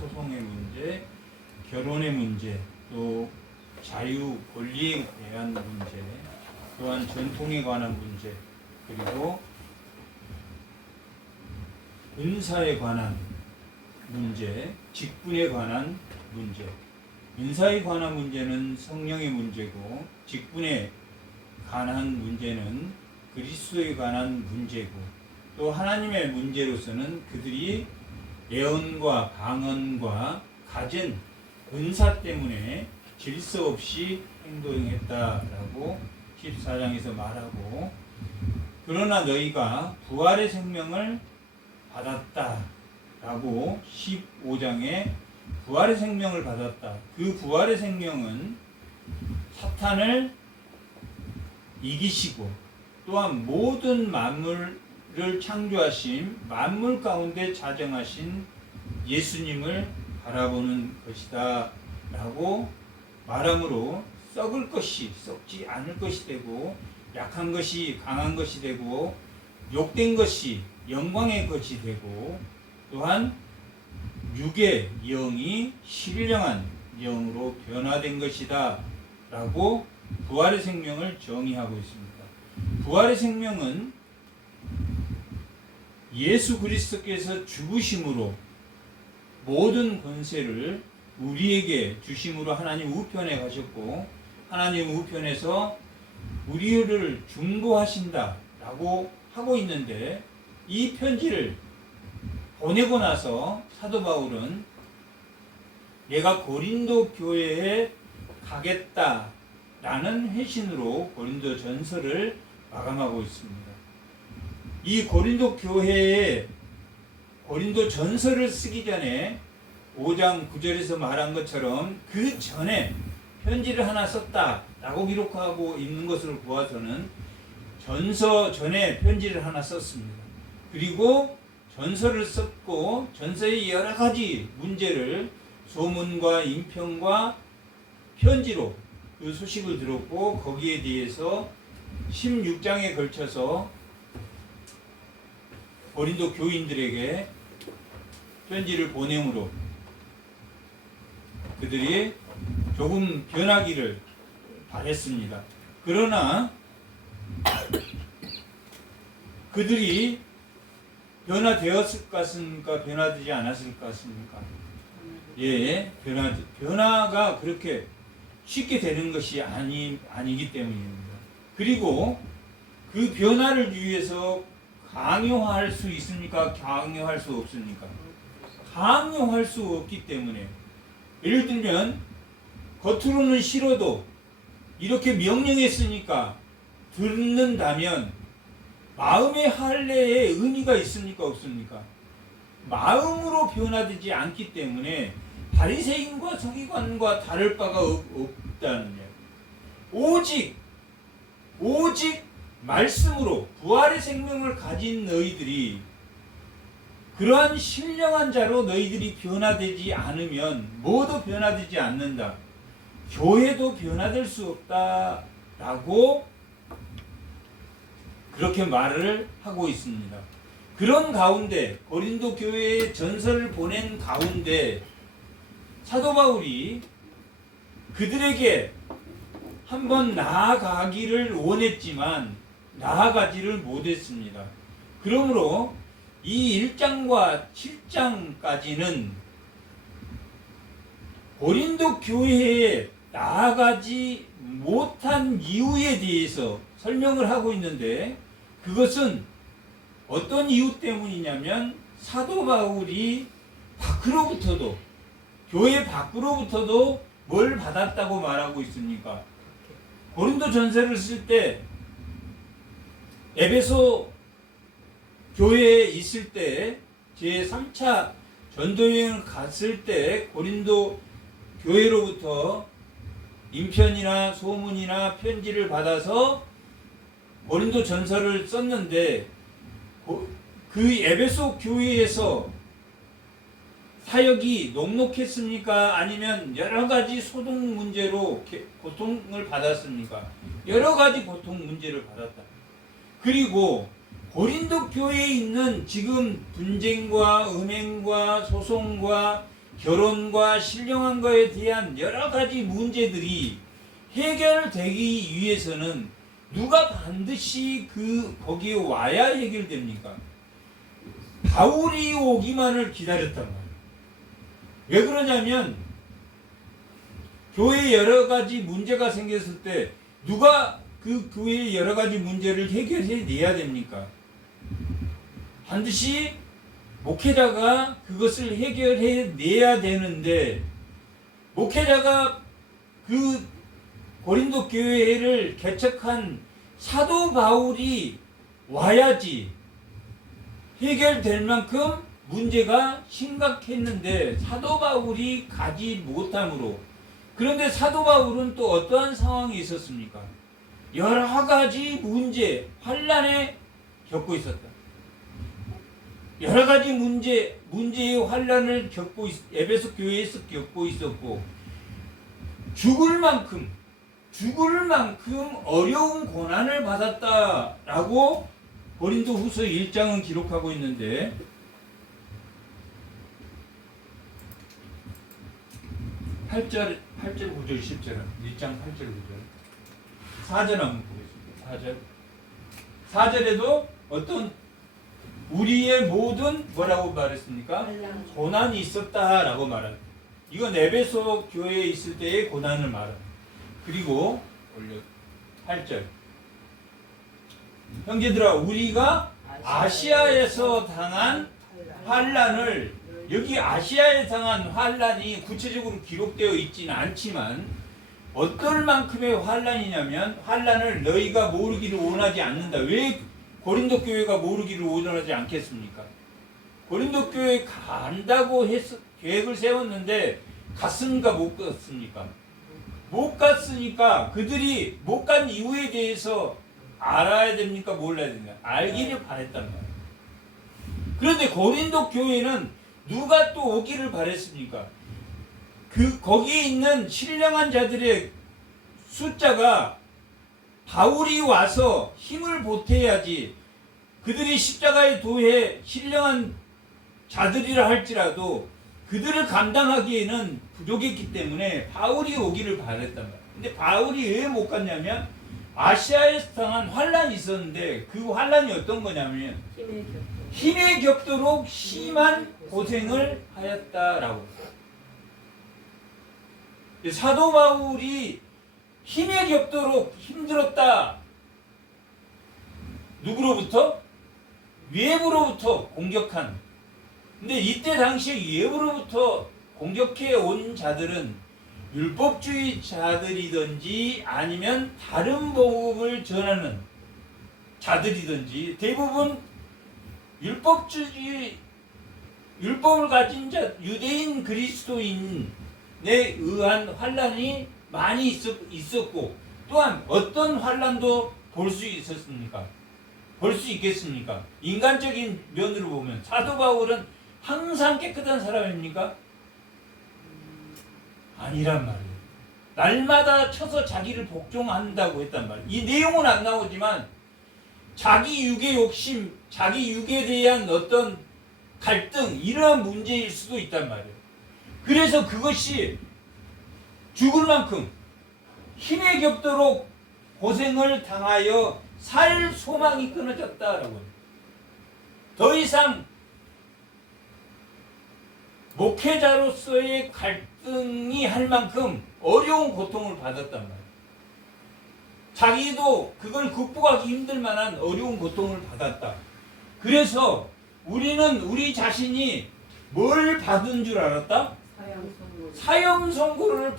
소송의 문제, 결혼의 문제, 또 자유, 권리에 대한 문제, 또한 전통에 관한 문제, 그리고 은사에 관한 문제, 직분에 관한 문제. 은사에 관한 문제는 성령의 문제고, 직분에 관한 문제는 그리스도에 관한 문제고, 또 하나님의 문제로서는 그들이 예언과 방언과 가진 은사 때문에 질서 없이 행동했다라고 14장에서 말하고, 그러나 너희가 부활의 생명을 받았다라고 15장에 부활의 생명을 받았다. 그 부활의 생명은 사탄을 이기시고 또한 모든 만물을 창조하신 만물 가운데 자정하신 예수님을 바라보는 것이다 라고 말하므로 썩을 것이 썩지 않을 것이 되고, 약한 것이 강한 것이 되고, 욕된 것이 영광의 것이 되고, 또한 육의 영이 신령한 영으로 변화된 것이다 라고 부활의 생명을 정의하고 있습니다. 부활의 생명은 예수 그리스도께서 죽으심으로 모든 권세를 우리에게 주심으로 하나님 우편에 가셨고, 하나님 우편에서 우리를 중보하신다 라고 하고 있는데, 이 편지를 보내고 나서 사도 바울은 내가 고린도 교회에 가겠다라는 회신으로 고린도 전서를 마감하고 있습니다. 이 고린도 교회에 고린도 전서를 쓰기 전에 5장 9절에서 말한 것처럼 그 전에 편지를 하나 썼다라고 기록하고 있는 것을 보아서는 전서 전에 편지를 하나 썼습니다. 그리고 전서를 썼고, 전서의 여러 가지 문제를 소문과 인평과 편지로 그 소식을 들었고, 거기에 대해서 16장에 걸쳐서 고린도 교인들에게 편지를 보내므로 그들이 조금 변하기를 바랬습니다. 그러나 그들이 변화되었을 것 같습니까? 변화되지 않았을 것 같습니까? 예, 변화가 그렇게 쉽게 되는 것이 아니기 때문입니다. 그리고 그 변화를 위해서 강요할 수 있습니까? 강요할 수 없습니까? 강요할 수 없기 때문에, 예를 들면 겉으로는 싫어도 이렇게 명령했으니까 듣는다면 마음의 할례에 의미가 있습니까? 없습니까? 마음으로 변화되지 않기 때문에 바리새인과 서기관과 다를 바가 없다는 거예요. 오직 말씀으로 부활의 생명을 가진 너희들이, 그러한 신령한 자로 너희들이 변화되지 않으면 모두 변화되지 않는다. 교회도 변화될 수 없다라고 그렇게 말을 하고 있습니다. 그런 가운데 고린도 교회에 전서를 보낸 가운데 사도 바울이 그들에게 한번 나아가기를 원했지만 나아가지를 못했습니다. 그러므로 이 1장과 7장까지는 고린도 교회에 나아가지 못한 이유에 대해서 설명을 하고 있는데, 그것은 어떤 이유 때문이냐면 사도 바울이 밖으로부터도, 교회 밖으로부터도 뭘 받았다고 말하고 있습니까? 고린도 전서를 쓸 때 에베소 교회에 있을 때 제3차 전도여행을 갔을 때 고린도 교회로부터 인편이나 소문이나 편지를 받아서 고린도 전서를 썼는데, 그 에베소 교회에서 사역이 녹록했습니까? 아니면 여러 가지 소동 문제로 고통을 받았습니까? 여러 가지 고통 문제를 받았다. 그리고 고린도 교회에 있는 지금 분쟁과 음행과 소송과 결혼과 신령한 거에 대한 여러 가지 문제들이 해결되기 위해서는 누가 반드시 거기에 와야 해결됩니까? 바울이 오기만을 기다렸단 말이에요. 왜 그러냐면 교회에 여러 가지 문제가 생겼을 때 누가 그 교회의 여러 가지 문제를 해결해 내야 됩니까? 반드시 목회자가 그것을 해결해 내야 되는데 목회자가 그 고린도 교회를 개척한 사도 바울이 와야지 해결될 만큼 문제가 심각했는데 사도 바울이 가지 못함으로 그런데 사도 바울은 또 어떠한 상황이 있었습니까? 여러 가지 문제, 환난에 겪고 있었다. 여러 가지 문제의 환난을 에베소 교회에서 겪고 있었고 죽을 만큼 어려운 고난을 받았다라고 고린도 후서 1장은 기록하고 있는데 8절 9절 10절 1장 8절 9절 4절 한번 보겠습니다. 4절에도 어떤 우리의 모든 뭐라고 말했습니까? 고난이 있었다라고 말합니다. 이건 에베소 교회에 있을 때의 고난을 말합니다. 그리고 8절 형제들아 우리가 아시아에서 당한 환난을 여기 아시아에 당한 환난이 구체적으로 기록되어 있지는 않지만 어떨 만큼의 환난이냐면 환난을 너희가 모르기를 원하지 않는다. 왜 고린도 교회가 모르기를 원하지 않겠습니까? 고린도 교회 간다고 계획을 세웠는데 갔습니까? 못 갔습니까? 못 갔으니까 그들이 못 간 이유에 대해서 알아야 됩니까? 몰라야 됩니까? 알기를 바랬단 말이에요. 그런데 고린도 교회는 누가 또 오기를 바랬습니까? 거기에 있는 신령한 자들의 숫자가 바울이 와서 힘을 보태야지 그들이 십자가에 도해 신령한 자들이라 할지라도 그들을 감당하기에는 부족했기 때문에 바울이 오기를 바랬단 말이에요. 근데 바울이 왜 못 갔냐면 아시아에서 당한 환란이 있었는데 그 환란이 어떤 거냐면 힘에 겹도록 심한 고생을 하였다라고. 사도 바울이 힘에 겹도록 힘들었다. 누구로부터? 외부로부터 공격한. 근데 이때 당시에 외부로부터 공격해 온 자들은 율법주의자들이든지 아니면 다른 복음을 전하는 자들이든지 대부분 율법을 가진 자 유대인 그리스도인에 의한 환란이 많이 있었고 또한 어떤 환란도 볼 수 있었습니까? 볼 수 있겠습니까? 인간적인 면으로 보면 사도 바울은 항상 깨끗한 사람입니까? 아니란 말이에요. 날마다 쳐서 자기를 복종한다고 했단 말이에요. 이 내용은 안 나오지만 자기 육의 욕심, 자기 육에 대한 어떤 갈등 이러한 문제일 수도 있단 말이에요. 그래서 그것이 죽을 만큼 힘에 겹도록 고생을 당하여 살 소망이 끊어졌다라고 해요. 더 이상 목회자로서의 갈등이 할 만큼 어려운 고통을 받았단 말이에요. 자기도 그걸 극복하기 힘들 만한 어려운 고통을 받았다. 그래서 우리는 우리 자신이 뭘 받은 줄 알았다? 사형 선고를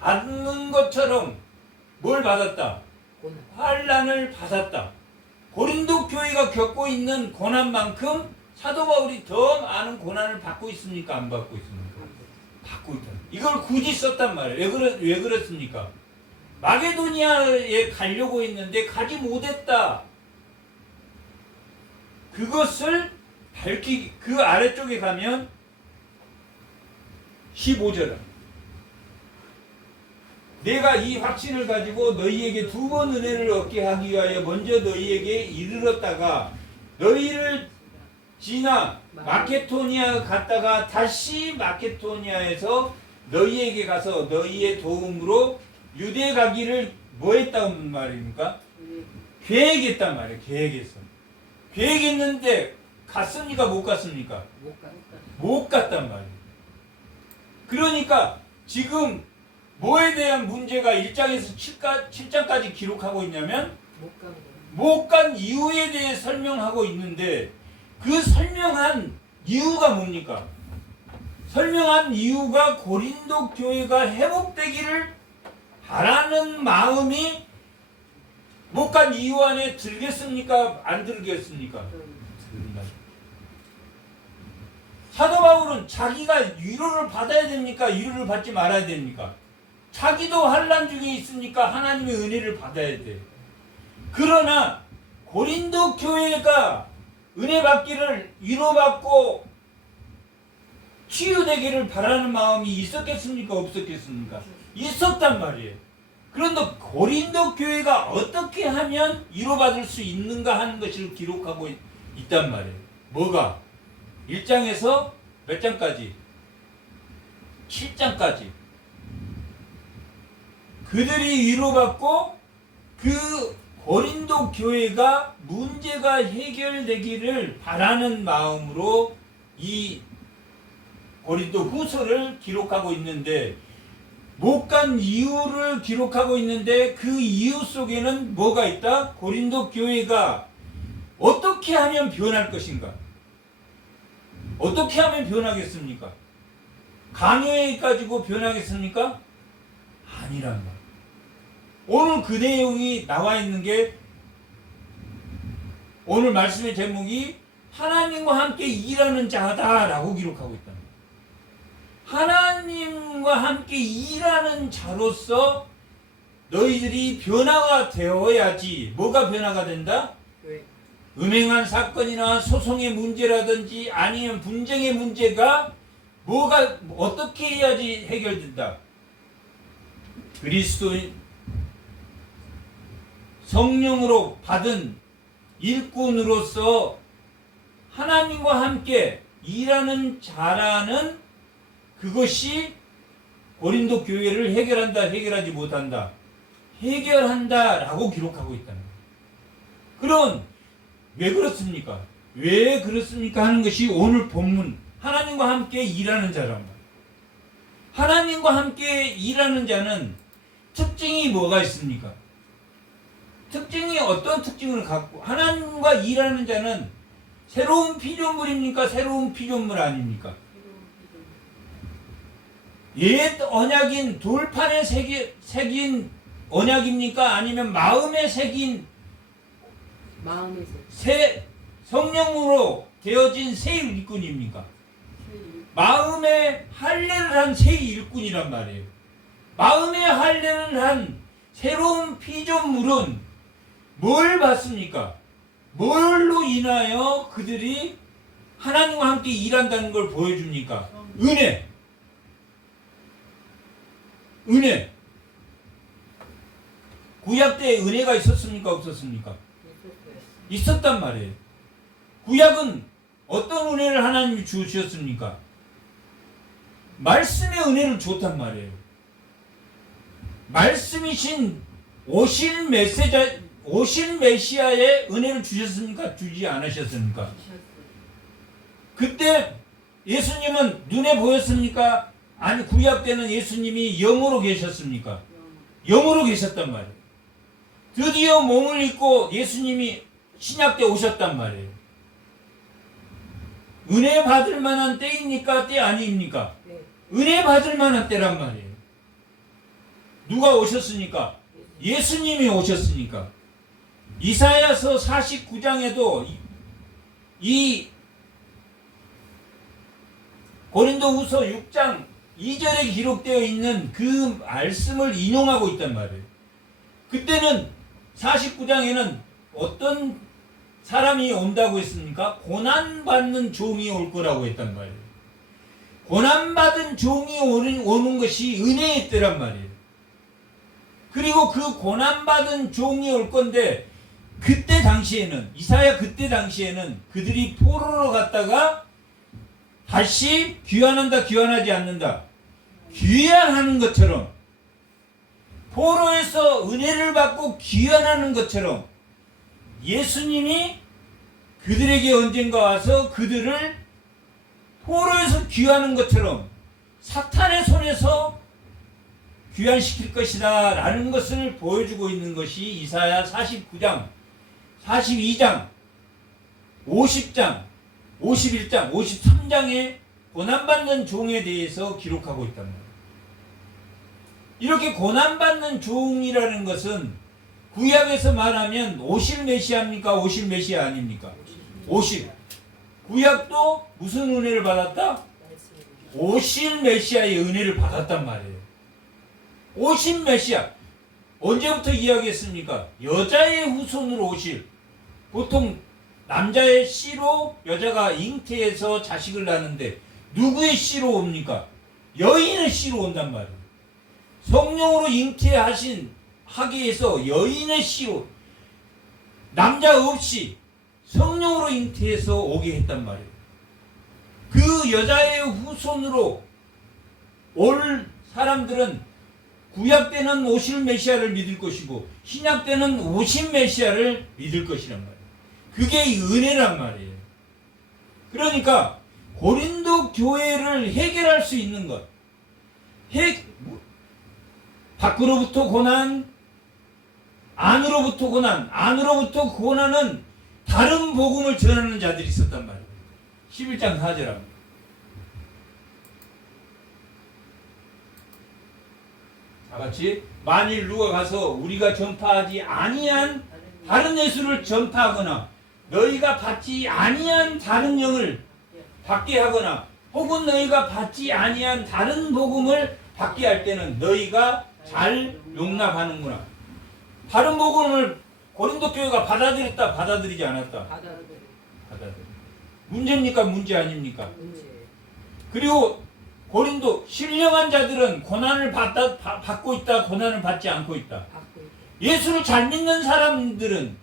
받는 것처럼 뭘 받았다? 환난을 받았다. 고린도 교회가 겪고 있는 고난만큼 사도 바울이 더 많은 고난을 받고 있습니까? 안 받고 있습니까? 받고 있다. 이걸 굳이 썼단 말이에요. 왜 그렇습니까? 마게도니아에 가려고 했는데 가지 못했다. 그것을 밝히기, 그 아래쪽에 가면 15절. 내가 이 확신을 가지고 너희에게 두 번 은혜를 얻게 하기 위하여 먼저 너희에게 이르렀다가 너희를 지나 마케도니아 갔다가 다시 마케도니아에서 너희에게 가서 너희의 도움으로 유대 가기를 뭐 했단 말입니까? 계획했단 말이에요. 계획했어. 계획했는데 갔습니까? 못 갔습니까? 못 갔단 말이에요. 그러니까 지금 뭐에 대한 문제가 1장에서 7장까지 기록하고 있냐면 못 간 이유에 대해 설명하고 있는데 그 설명한 이유가 뭡니까? 설명한 이유가 고린도 교회가 회복되기를 바라는 마음이 못 간 이유 안에 들겠습니까? 안 들겠습니까? 듭니다. 사도 바울은 자기가 위로를 받아야 됩니까? 위로를 받지 말아야 됩니까? 자기도 환난 중에 있으니까 하나님의 은혜를 받아야 돼. 그러나 고린도 교회가 은혜 받기를 위로받고 치유되기를 바라는 마음이 있었겠습니까? 없었겠습니까? 있었단 말이에요. 그런데 고린도 교회가 어떻게 하면 위로받을 수 있는가 하는 것을 기록하고 있단 말이에요. 뭐가? 1장에서 몇 장까지? 7장까지. 그들이 위로받고 그 고린도 교회가 문제가 해결되기를 바라는 마음으로 이 고린도 후서를 기록하고 있는데 못 간 이유를 기록하고 있는데 그 이유 속에는 뭐가 있다? 고린도 교회가 어떻게 하면 변할 것인가? 어떻게 하면 변하겠습니까? 강요해 가지고 변하겠습니까? 아니란 말. 오늘 그 내용이 나와 있는 게 오늘 말씀의 제목이 하나님과 함께 일하는 자다라고 기록하고 있다. 하나님과 함께 일하는 자로서 너희들이 변화가 되어야지. 뭐가 변화가 된다? 음행한 사건이나 소송의 문제라든지 아니면 분쟁의 문제가 뭐가 어떻게 해야지 해결된다? 그리스도인 성령으로 받은 일꾼으로서 하나님과 함께 일하는 자라는 그것이 고린도 교회를 해결한다, 해결하지 못한다. 해결한다라고 기록하고 있다는 거예요. 그럼 왜 그렇습니까? 왜 그렇습니까? 하는 것이 오늘 본문 하나님과 함께 일하는 자란 말이에요. 하나님과 함께 일하는 자는 특징이 뭐가 있습니까? 특징이 어떤 특징을 갖고 하나님과 일하는 자는 새로운 피조물입니까? 새로운 피조물 아닙니까? 옛 언약인 돌판에 새긴 언약입니까? 아니면 마음에 새긴 새 성령으로 되어진 새 일꾼입니까? 마음에 할례를 한 새 일꾼이란 말이에요. 마음에 할례를 한 새로운 피조물은 뭘 받습니까? 뭘로 인하여 그들이 하나님과 함께 일한다는 걸 보여줍니까? 은혜. 은혜. 구약 때 은혜가 있었습니까? 없었습니까? 있었단 말이에요. 구약은 어떤 은혜를 하나님이 주셨습니까? 말씀의 은혜를 줬단 말이에요. 말씀이신 오실 메시아의 은혜를 주셨습니까? 주지 않으셨습니까? 그때 예수님은 눈에 보였습니까? 아니 구약 때는 예수님이 영으로 계셨습니까? 영으로 계셨단 말이에요. 드디어 몸을 입고 예수님이 신약 때 오셨단 말이에요. 은혜 받을 만한 때입니까? 때 아닙니까? 네. 은혜 받을 만한 때란 말이에요. 누가 오셨습니까? 예수님이 오셨으니까. 이사야서 49장에도 이 고린도후서 6장 2절에 기록되어 있는 그 말씀을 인용하고 있단 말이에요. 그때는 49장에는 어떤 사람이 온다고 했습니까? 고난받는 종이 올 거라고 했단 말이에요. 고난받은 종이 오는 것이 은혜의 때란 말이에요. 그리고 그 고난받은 종이 올 건데 그때 당시에는 이사야 그때 당시에는 그들이 포로로 갔다가 다시 귀환한다, 귀환하지 않는다. 귀환하는 것처럼, 포로에서 은혜를 받고 귀환하는 것처럼 예수님이 그들에게 언젠가 와서 그들을 포로에서 귀환하는 것처럼 사탄의 손에서 귀환시킬 것이다 라는 것을 보여주고 있는 것이 이사야 49장, 42장, 50장, 51장, 53장의 고난받는 종에 대해서 기록하고 있단 말이에요. 이렇게 고난받는 종이라는 것은 구약에서 말하면 오실 메시아입니까? 오실 메시아 아닙니까? 오실. 구약도 무슨 은혜를 받았다? 오실 메시아의 은혜를 받았단 말이에요. 오실 메시아. 언제부터 이야기했습니까? 여자의 후손으로 오실. 보통 남자의 씨로 여자가 잉태해서 자식을 낳는데 누구의 씨로 옵니까? 여인의 씨로 온단 말이에요. 성령으로 잉태하신 하기에서 여인의 씨로, 남자 없이 성령으로 잉태해서 오게 했단 말이에요. 그 여자의 후손으로 올 사람들은 구약 때는 오실 메시아를 믿을 것이고 신약 때는 오신 메시아를 믿을 것이란 말이에요. 그게 은혜란 말이에요. 그러니까 고린도 교회를 해결할 수 있는 것, 밖으로부터 고난, 안으로부터 고난, 안으로부터 고난은 다른 복음을 전하는 자들이 있었단 말이에요. 11장 4절합니다. 다 같이, 만일 누가 가서 우리가 전파하지 아니한 다른 예수를 전파하거나 너희가 받지 아니한 다른 영을 받게 하거나 혹은 너희가 받지 아니한 다른 복음을 받게 할 때는 너희가 잘 용납하는구나. 다른 복음을 고린도 교회가 받아들였다, 받아들이지 않았다? 받아들여. 문제입니까? 문제 아닙니까? 문제. 그리고 고린도 신령한 자들은 고난을 받고 있다, 고난을 받지 않고 있다. 예수를 잘 믿는 사람들은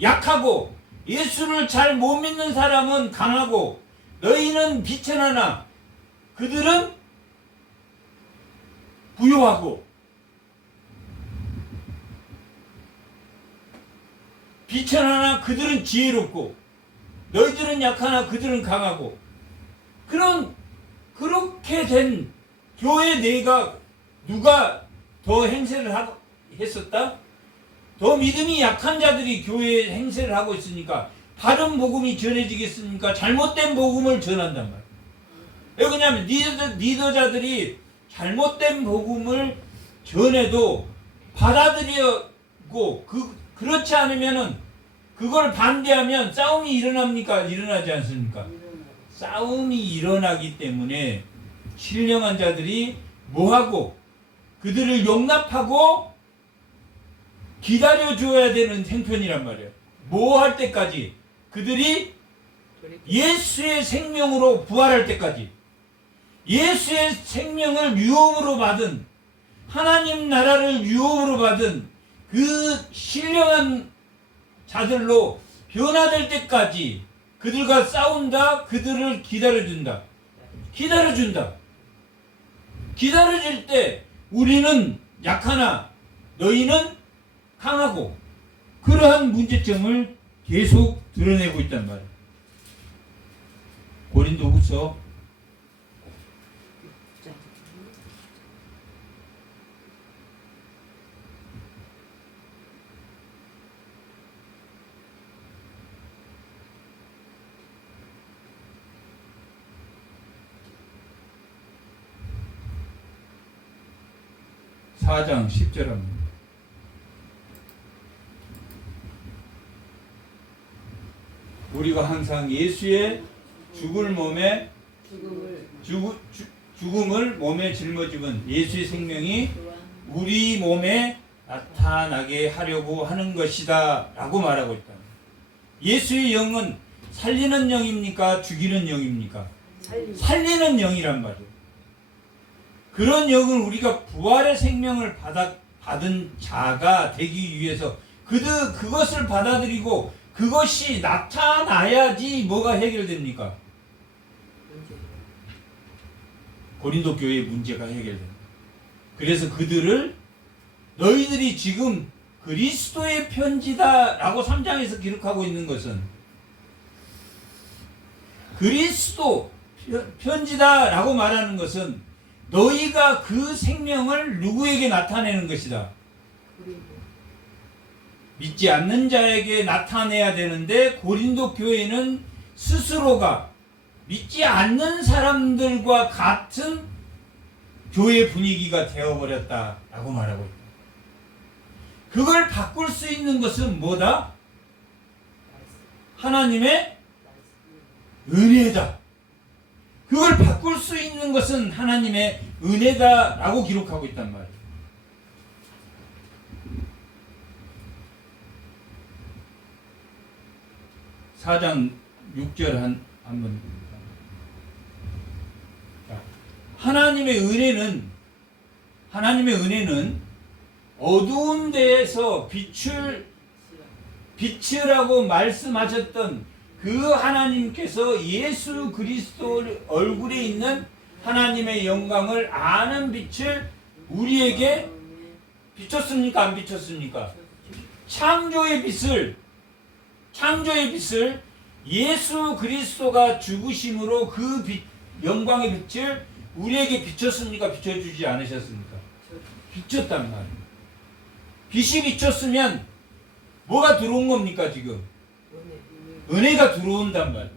약하고 예수를 잘 못 믿는 사람은 강하고 너희는 비천하나 그들은 부요하고 비천하나 그들은 지혜롭고 너희들은 약하나 그들은 강하고 그렇게 된 교회 내가 누가 더 행세를 했었다? 더 믿음이 약한 자들이 교회에 행세를 하고 있으니까 바른 복음이 전해지겠습니까? 잘못된 복음을 전한단 말이에요. 왜 그러냐면 리더자들이 잘못된 복음을 전해도 받아들이고 그렇지 않으면은 그걸 반대하면 싸움이 일어납니까? 일어나지 않습니까? 싸움이 일어나기 때문에 신령한 자들이 뭐하고 그들을 용납하고 기다려줘야 되는 형편이란 말이에요. 뭐 할 때까지? 그들이 예수의 생명으로 부활할 때까지, 예수의 생명을 유업으로 받은, 하나님 나라를 유업으로 받은 그 신령한 자들로 변화될 때까지 그들과 싸운다, 그들을 기다려준다. 기다려줄 때 우리는 약하나 너희는 강하고, 그러한 문제점을 계속 드러내고 있단 말이에요. 고린도후서 4장 10절합니다. 우리가 항상 예수의 죽음을 몸에 짊어지면 예수의 생명이 우리 몸에 나타나게 하려고 하는 것이다 라고 말하고 있다. 예수의 영은 살리는 영입니까? 죽이는 영입니까? 살리는 영이란 말이에요. 그런 영은 우리가 부활의 생명을 받은 자가 되기 위해서 그것을 받아들이고 그것이 나타나야지 뭐가 해결됩니까? 고린도 교회의 문제가 해결된다. 그래서 그들을 너희들이 지금 그리스도의 편지다라고 3장에서 기록하고 있는 것은 그리스도 편지다라고 말하는 것은 너희가 그 생명을 누구에게 나타내는 것이다. 믿지 않는 자에게 나타내야 되는데 고린도 교회는 스스로가 믿지 않는 사람들과 같은 교회 분위기가 되어버렸다라고 말하고 있다. 그걸 바꿀 수 있는 것은 뭐다? 하나님의 은혜다. 그걸 바꿀 수 있는 것은 하나님의 은혜다라고 기록하고 있단 말이에요. (4장 6절) 한번. 하나님의 은혜는 어두운 데에서 빛이라고 말씀하셨던 그 하나님께서 예수 그리스도 얼굴에 있는 하나님의 영광을 아는 빛을 우리에게 비췄습니까? 안 비췄습니까? 창조의 빛을 예수 그리스도가 죽으심으로 그 빛, 영광의 빛을 우리에게 비췄습니까? 비춰주지 않으셨습니까? 비췄단 말이에요. 빛이 비췄으면 뭐가 들어온 겁니까 지금? 은혜가 들어온단 말이에요.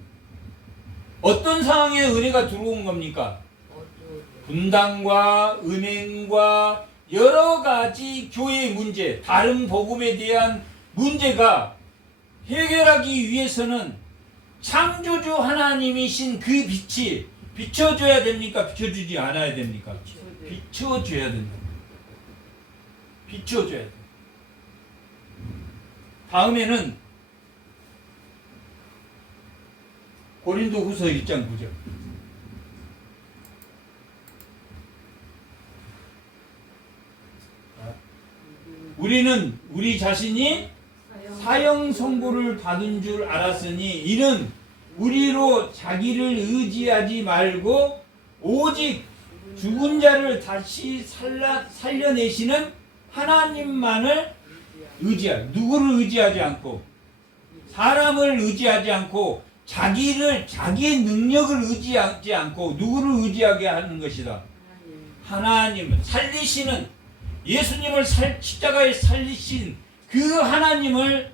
어떤 상황에 은혜가 들어온 겁니까? 분당과 은행과 여러 가지 교회의 문제, 다른 복음에 대한 문제가 해결하기 위해서는 창조주 하나님이신 그 빛이 비춰줘야 됩니까? 비춰주지 않아야 됩니까? 비춰줘야 된다. 비춰줘야 돼. 다음에는 고린도후서 1장 9절. 우리는 우리 자신이 사형 선고를 받은 줄 알았으니 이는 우리로 자기를 의지하지 말고 오직 죽은 자를 다시 살려내시는 하나님만을 의지하고, 누구를 의지하지 않고, 사람을 의지하지 않고, 자기의 능력을 의지하지 않고 누구를 의지하게 하는 것이다. 하나님을 살리시는, 예수님을 십자가에 살리신 그 하나님을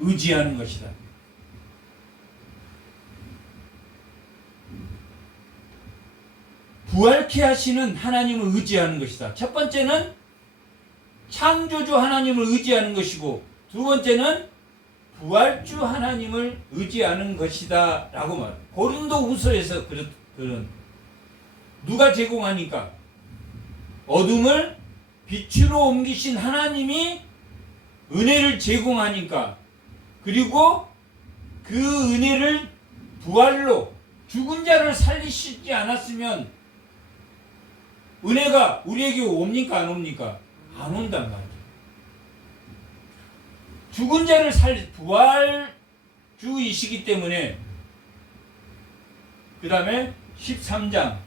의지하는 것이다. 부활케 하시는 하나님을 의지하는 것이다. 첫 번째는 창조주 하나님을 의지하는 것이고, 두 번째는 부활주 하나님을 의지하는 것이다 라고 말해요. 고린도후서에서 그런 누가 제공하니까? 어둠을 빛으로 옮기신 하나님이 은혜를 제공하니까, 그리고 그 은혜를 부활로 죽은 자를 살리시지 않았으면 은혜가 우리에게 옵니까? 안 옵니까? 안 온단 말이에요. 죽은 자를 부활주이시기 때문에. 그 다음에 13장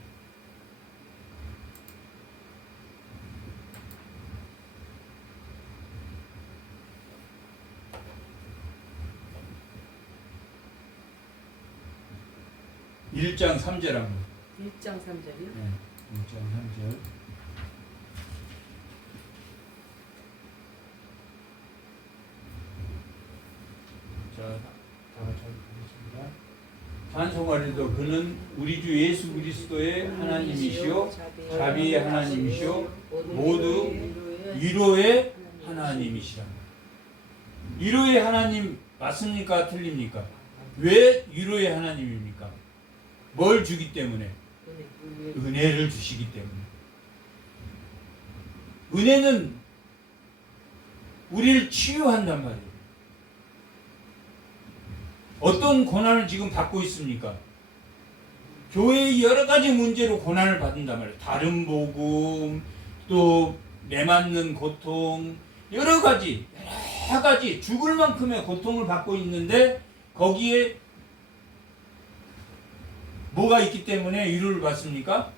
1장 3절 한번. 1장 3절이요? 네, 1장 3절. 자, 다 같이 하겠습니다. 찬송하리도 그는 우리 주 예수 그리스도의 하나님이시요 자비의 하나님이시요 모두 위로의 하나님이시라. 위로의 하나님 맞습니까? 틀립니까? 왜 위로의 하나님입니까? 뭘 주기 때문에? 은혜를 주시기 때문에. 은혜는 우리를 치유한단 말이에요. 어떤 고난을 지금 받고 있습니까? 교회의 여러 가지 문제로 고난을 받는단 말이에요. 다른 복음, 또 내맞는 고통, 여러 가지 죽을 만큼의 고통을 받고 있는데, 거기에 뭐가 있기 때문에 위로를 받습니까?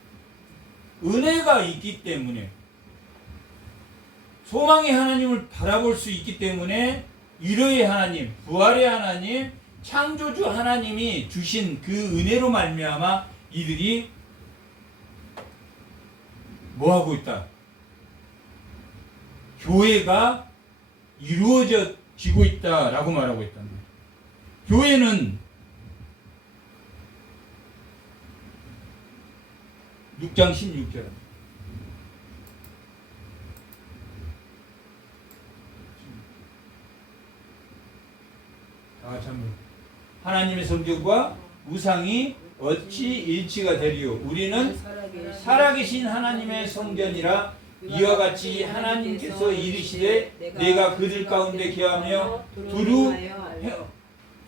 은혜가 있기 때문에, 소망의 하나님을 바라볼 수 있기 때문에 위로의 하나님, 부활의 하나님, 창조주 하나님이 주신 그 은혜로 말미암아 이들이 뭐하고 있다? 교회가 이루어지고 있다라고 말하고 있단 말이에요. 교회는 6장 16절. 하나님의 성전과 우상이 어찌 일치가 되리요? 우리는 살아계신 하나님의 성전이라. 이와 같이 하나님께서 이르시되 내가 그들 가운데 거하며 두루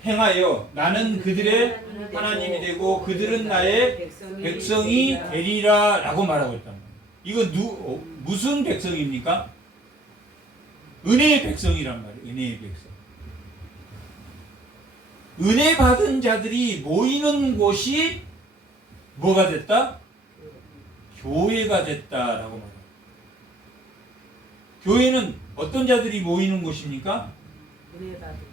행하여 나는 그들의 하나님이 되고 그들은 나의 백성이 되리라 라고 말하고 있단 말이에요. 이건 무슨 백성입니까? 은혜의 백성이란 말이에요. 은혜의 백성. 은혜 받은 자들이 모이는 곳이 뭐가 됐다? 교회가 됐다라고 말합니다. 교회는 어떤 자들이 모이는 곳입니까?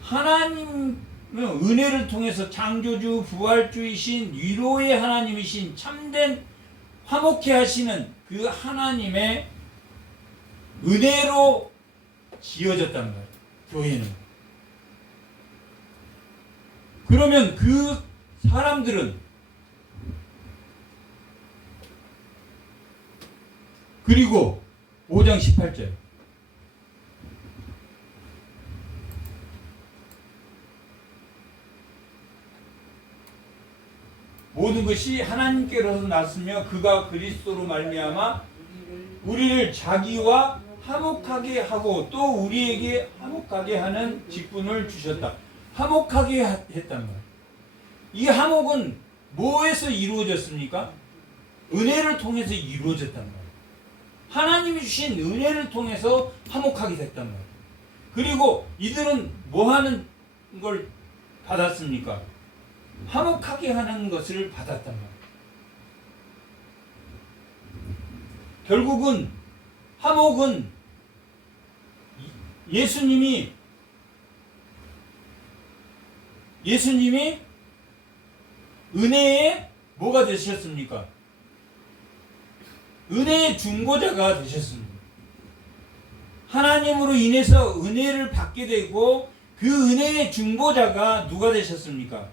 하나님의 은혜를 통해서 창조주, 부활주이신 위로의 하나님이신 참된 화목케 하시는 그 하나님의 은혜로 지어졌단 말이에요. 교회는. 그러면 그 사람들은 그리고 5장 18절 모든 것이 하나님께로서 났으며 그가 그리스도로 말미암아 우리를 자기와 화목하게 하고 또 우리에게 화목하게 하는 직분을 주셨다. 화목하게 했단 말이에요. 이 화목은 뭐에서 이루어졌습니까? 은혜를 통해서 이루어졌단 말이에요. 하나님이 주신 은혜를 통해서 화목하게 됐단 말이에요. 그리고 이들은 뭐 하는 걸 받았습니까? 화목하게 하는 것을 받았단 말이에요. 결국은 화목은 예수님이 은혜의 뭐가 되셨습니까? 은혜의 중보자가 되셨습니다. 하나님으로 인해서 은혜를 받게 되고 그 은혜의 중보자가 누가 되셨습니까?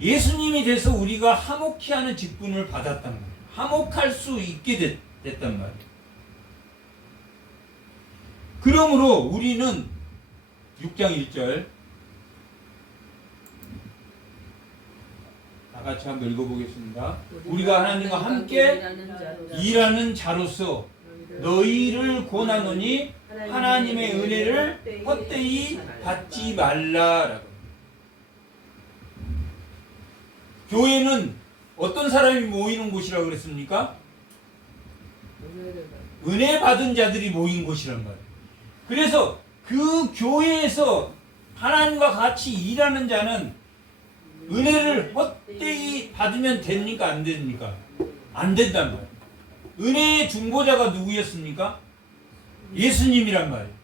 예수님이 돼서 우리가 화목케 하는 직분을 받았단 말이에요. 화목할 수 있게 됐단 말이에요. 그러므로 우리는 6장 1절 다 같이 한번 읽어보겠습니다. 우리가 하나님과 함께 일하는 자로서 너희를 권하노니 하나님의 은혜를 헛되이 받지 말라라고. 교회는 어떤 사람이 모이는 곳이라고 그랬습니까? 은혜 받은 자들이 모인 곳이란 말이에요. 그래서 그 교회에서 하나님과 같이 일하는 자는 은혜를 헛되이 받으면 됩니까? 안 됩니까? 안 된단 말이에요. 은혜의 중보자가 누구였습니까? 예수님이란 말이에요.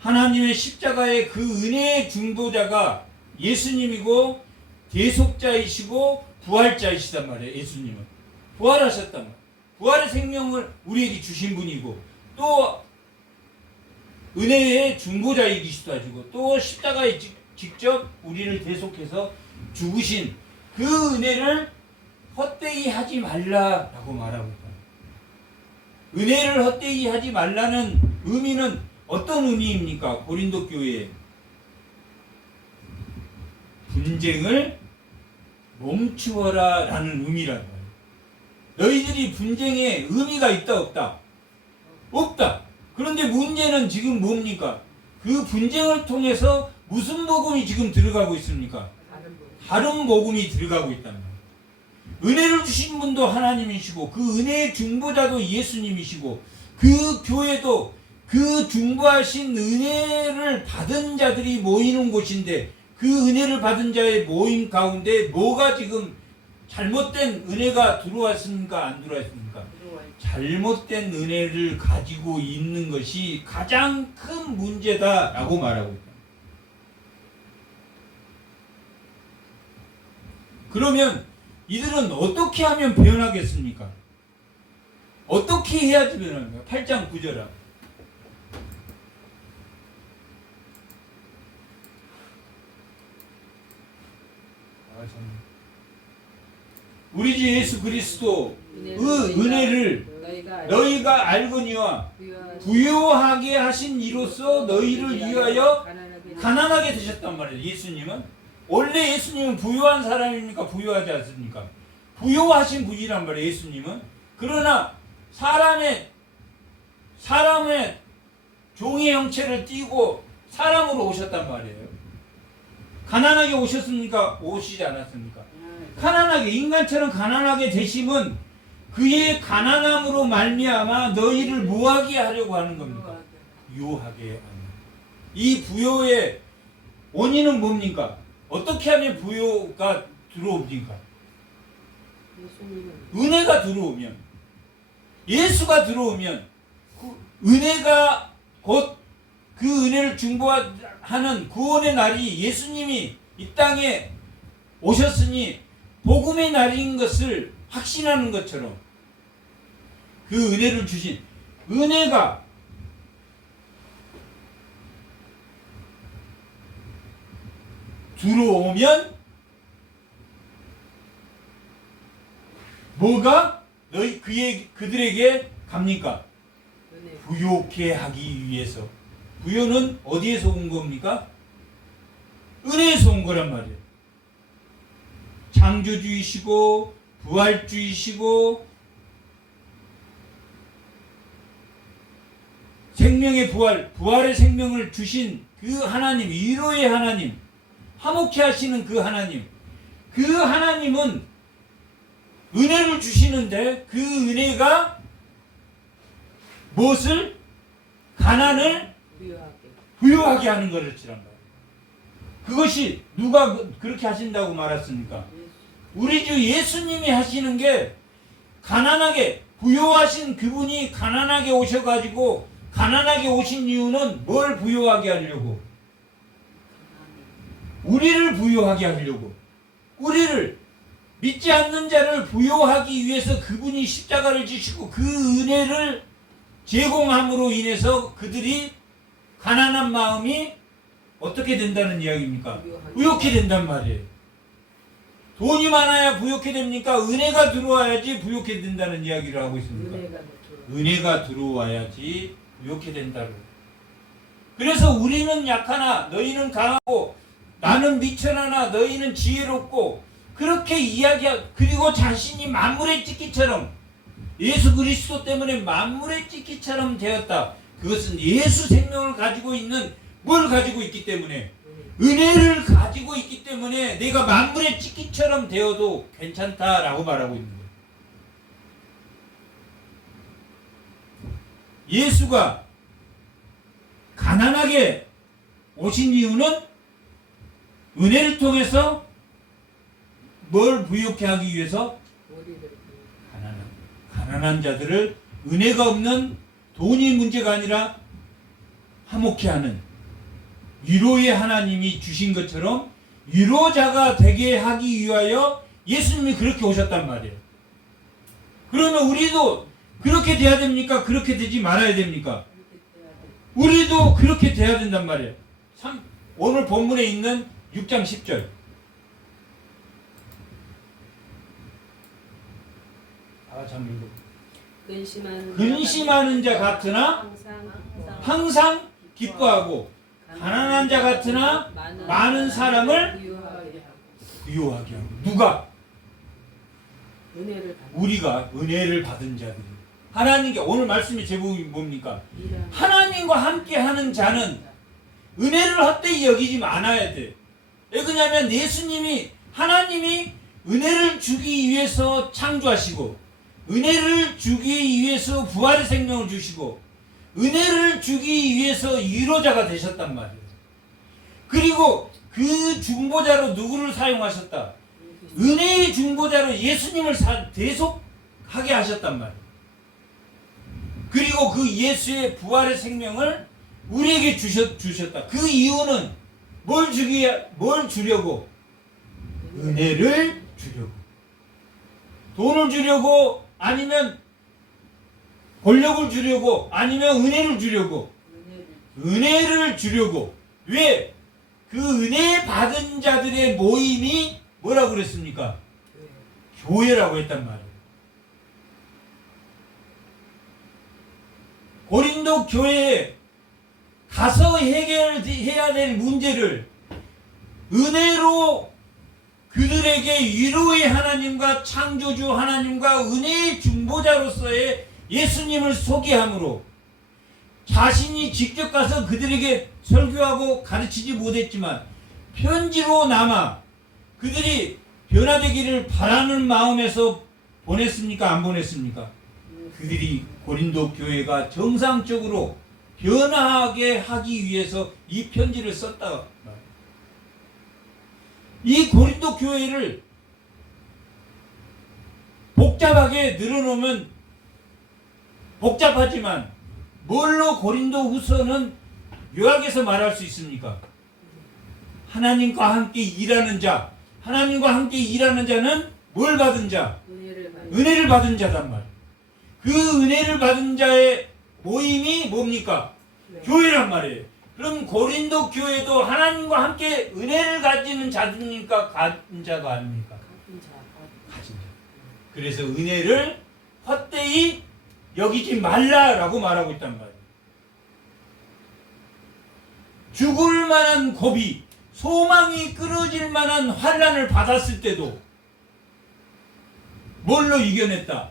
하나님의 십자가의 그 은혜의 중보자가 예수님이고 대속자이시고 부활자이시단 말이에요. 예수님은 부활하셨단 말이에요. 부활의 생명을 우리에게 주신 분이고 또 은혜의 중보자이기도 하시고 또 십자가에 직접 우리를 대속해서 죽으신 그 은혜를 헛되이 하지 말라라고 말하고 있다. 은혜를 헛되이 하지 말라는 의미는 어떤 의미입니까? 고린도 교회에 분쟁을 멈추어라 라는 의미란 말이에요. 너희들이 분쟁에 의미가 있다 없다? 없다. 그런데 문제는 지금 뭡니까? 그 분쟁을 통해서 무슨 복음이 지금 들어가고 있습니까? 다른 복음이 들어가고 있단 말이에요. 은혜를 주신 분도 하나님이시고 그 은혜의 중보자도 예수님이시고 그 교회도 그 중보하신 은혜를 받은 자들이 모이는 곳인데 그 은혜를 받은 자의 모임 가운데 뭐가 지금 잘못된 은혜가 들어왔습니까? 안 들어왔습니까? 잘못된 은혜를 가지고 있는 것이 가장 큰 문제다라고 말하고 있다. 그러면 이들은 어떻게 하면 변하겠습니까? 어떻게 해야지 변합니까? 8장 9절아. 우리 주 예수 그리스도의 은혜를 너희가 알거니와 부요하게 하신 이로써 너희를 위하여 가난하게 되셨단 말이에요. 예수님은 원래 예수님은 부요한 사람입니까? 부요하지 않습니까? 부요하신 분이란 말이에요. 예수님은. 그러나 사람의 종의 형체를 띠고 사람으로 오셨단 말이에요. 가난하게 오셨습니까? 오시지 않았습니까? 가난하게, 인간처럼 가난하게 되심은 그의 가난함으로 말미암아 너희를 뭐하게 하려고 하는 겁니까? 유하게 하는. 이 부요의 원인은 뭡니까? 어떻게 하면 부요가 들어옵니까? 은혜가 들어오면, 예수가 들어오면, 은혜가 곧 그 은혜를 중보하는 구원의 날이 예수님이 이 땅에 오셨으니 복음의 날인 것을 확신하는 것처럼 그 은혜를 주신 은혜가 들어오면 뭐가 그들에게 갑니까? 부요케 하기 위해서. 부요는 어디에서 온 겁니까? 은혜에서 온 거란 말이에요. 창조주이시고 부활주이시고 생명의 부활의 생명을 주신 그 하나님, 위로의 하나님, 화목케 하시는 그 하나님은 은혜를 주시는데 그 은혜가 무엇을? 가난을 부유하게 하는 것이란 말이에요. 그것이 누가 그렇게 하신다고 말했습니까? 우리 주 예수님이 하시는 게 가난하게 부유하신 그분이 가난하게 오셔가지고 가난하게 오신 이유는 뭘 부유하게 하려고? 우리를 부유하게 하려고. 우리를 믿지 않는 자를 부유하기 위해서 그분이 십자가를 지시고 그 은혜를 제공함으로 인해서 그들이 가난한 마음이 어떻게 된다는 이야기입니까? 부욕해 된단 말이에요. 돈이 많아야 부욕해 됩니까? 은혜가 들어와야지 부욕해 된다는 이야기를 하고 있습니다. 은혜가 들어와야지 부욕해 된다고. 그래서 우리는 약하나 너희는 강하고 나는 미천하나 너희는 지혜롭고 그렇게 이야기하고 그리고 자신이 만물의 찢기처럼 예수 그리스도 때문에 만물의 찢기처럼 되었다. 그것은 예수 생명을 가지고 있는 뭘 가지고 있기 때문에 은혜를 가지고 있기 때문에 내가 만물의 찢기처럼 되어도 괜찮다라고 말하고 있는 거예요. 예수가 가난하게 오신 이유는 은혜를 통해서 뭘 부유케 하기 위해서? 가난한 자들을 은혜가 없는 돈이 문제가 아니라 화목케 하는 위로의 하나님이 주신 것처럼 위로자가 되게 하기 위하여 예수님이 그렇게 오셨단 말이에요. 그러면 우리도 그렇게 돼야 됩니까? 그렇게 되지 말아야 됩니까? 우리도 그렇게 돼야 된단 말이에요. 오늘 본문에 있는 6장 10절. 근심하는 자 같으나 항상 기뻐하고 가난한 자 같으나 많은 사람을 부유하게 하고. 누가? 우리가 은혜를 받은 자들이. 하나님께 오늘 말씀의 제목이 뭡니까? 하나님과 함께 하는 자는 은혜를 헛되이 여기지 않아야 돼. 왜 그러냐면 예수님이 하나님이 은혜를 주기 위해서 창조하시고 은혜를 주기 위해서 부활의 생명을 주시고 은혜를 주기 위해서 위로자가 되셨단 말이에요. 그리고 그 중보자로 누구를 사용하셨다? 은혜의 중보자로 예수님을 대속하게 하셨단 말이에요. 그리고 그 예수의 부활의 생명을 우리에게 주셨다. 그 이유는 뭘 주려고? 은혜를 주려고. 돈을 주려고, 아니면 권력을 주려고, 아니면 은혜를 주려고. 은혜를 주려고. 왜? 그 은혜 받은 자들의 모임이 뭐라고 그랬습니까? 교회라고 했단 말이에요. 고린도 교회에 가서 해결해야 될 문제를 은혜로 그들에게 위로의 하나님과 창조주 하나님과 은혜의 중보자로서의 예수님을 소개함으로 자신이 직접 가서 그들에게 설교하고 가르치지 못했지만 편지로 남아 그들이 변화되기를 바라는 마음에서 보냈습니까? 안 보냈습니까? 그들이 고린도 교회가 정상적으로 변화하게 하기 위해서 이 편지를 썼다. 이 고린도 교회를 복잡하게 늘어놓으면 복잡하지만 뭘로 고린도 후서는 요약해서 말할 수 있습니까? 하나님과 함께 일하는 자. 하나님과 함께 일하는 자는 뭘 받은 자? 은혜를 받은 자단 말이에요. 그 은혜를 받은 자의 모임이 뭡니까? 교회란 말이에요. 그럼 고린도 교회도 하나님과 함께 은혜를 가지는 자입니까? 가진 자가 아닙니까? 가진 자. 그래서 은혜를 헛되이 여기지 말라라고 말하고 있단 말이에요. 죽을 만한 고비, 소망이 끊어질 만한 환난을 받았을 때도 뭘로 이겨냈다?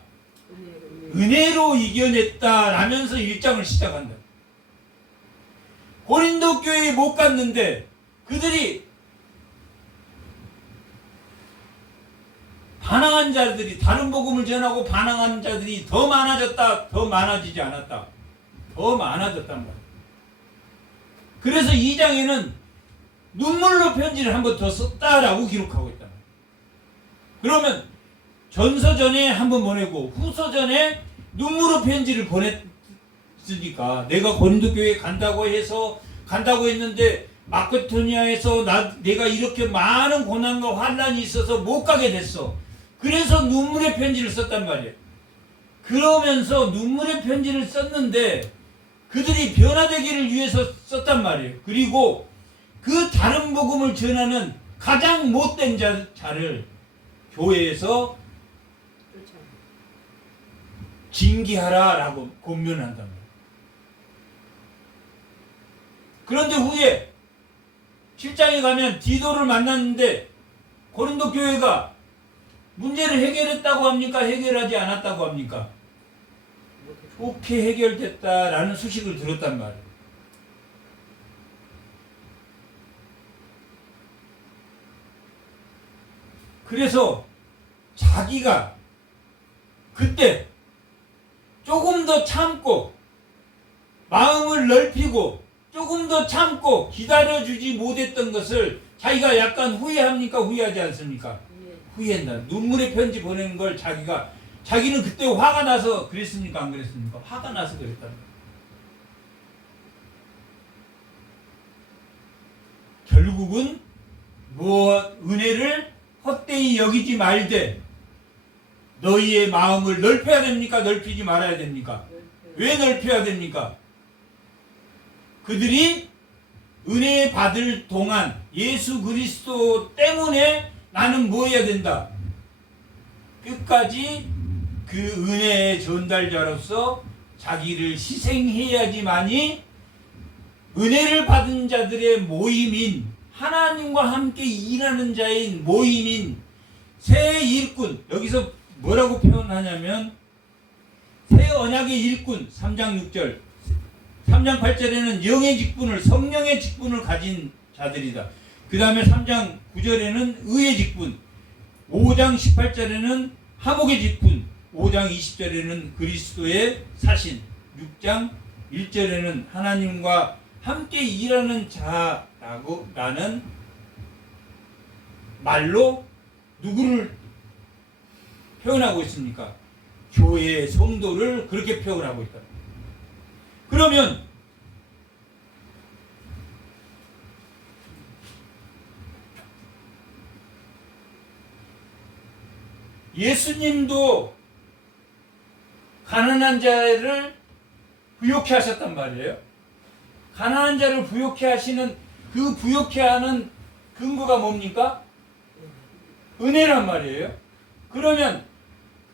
은혜로 이겨냈다라면서 1장을 시작한다. 고린도 교회에 못 갔는데 그들이 반항한 자들이, 다른 복음을 전하고 반항한 자들이 더 많아졌다, 더 많아지지 않았다, 더 많아졌단 말이야. 그래서 2장에는 눈물로 편지를 한 번 더 썼다라고 기록하고 있다. 그러면 전서전에 한 번 보내고 후서전에 눈물로 편지를 보냈으니까, 내가 고린도 교회에 간다고 했는데 마케도니아에서 내가 이렇게 많은 고난과 환난이 있어서 못 가게 됐어. 그래서 눈물의 편지를 썼단 말이에요. 그러면서 눈물의 편지를 썼는데 그들이 변화되기를 위해서 썼단 말이에요. 그리고 그 다른 복음을 전하는 가장 못된 자를 교회에서 징계하라라고 권면한단 말이에요. 그런데 후에 7장에 가면 디도를 만났는데 고린도 교회가 문제를 해결했다고 합니까? 해결하지 않았다고 합니까? 좋게 해결됐다라는 소식을 들었단 말이에요. 그래서 자기가 그때 조금 더 참고 마음을 넓히고 조금 더 참고 기다려주지 못했던 것을 자기가 약간 후회합니까? 후회하지 않습니까? 후회한다. 눈물의 편지 보내는 걸 자기는 그때 화가 나서 그랬습니까? 안 그랬습니까? 화가 나서 그랬다는 거예요. 결국은 은혜를 헛되이 여기지 말되 너희의 마음을 넓혀야 됩니까? 넓히지 말아야 됩니까? 왜 넓혀야 됩니까? 그들이 은혜 받을 동안 예수 그리스도 때문에 나는 뭐 해야 된다? 끝까지 그 은혜의 전달자로서 자기를 희생해야지만이 은혜를 받은 자들의 모임인, 하나님과 함께 일하는 자인 모임인 새 일꾼, 여기서 뭐라고 표현하냐면 새 언약의 일꾼, 3장 6절 3장 8절에는 영의 직분을, 성령의 직분을 가진 자들이다. 그 다음에 3장 9절에는 의의 직분, 5장 18절에는 화목의 직분, 5장 20절에는 그리스도의 사신, 6장 1절에는 하나님과 함께 일하는 자라고 라는 말로 누구를 표현하고 있습니까? 교회의 성도를 그렇게 표현하고 있다. 그러면 예수님도 가난한 자를 부욕해 하셨단 말이에요. 가난한 자를 부욕해 하시는 그 부욕해 하는 근거가 뭡니까? 은혜란 말이에요. 그러면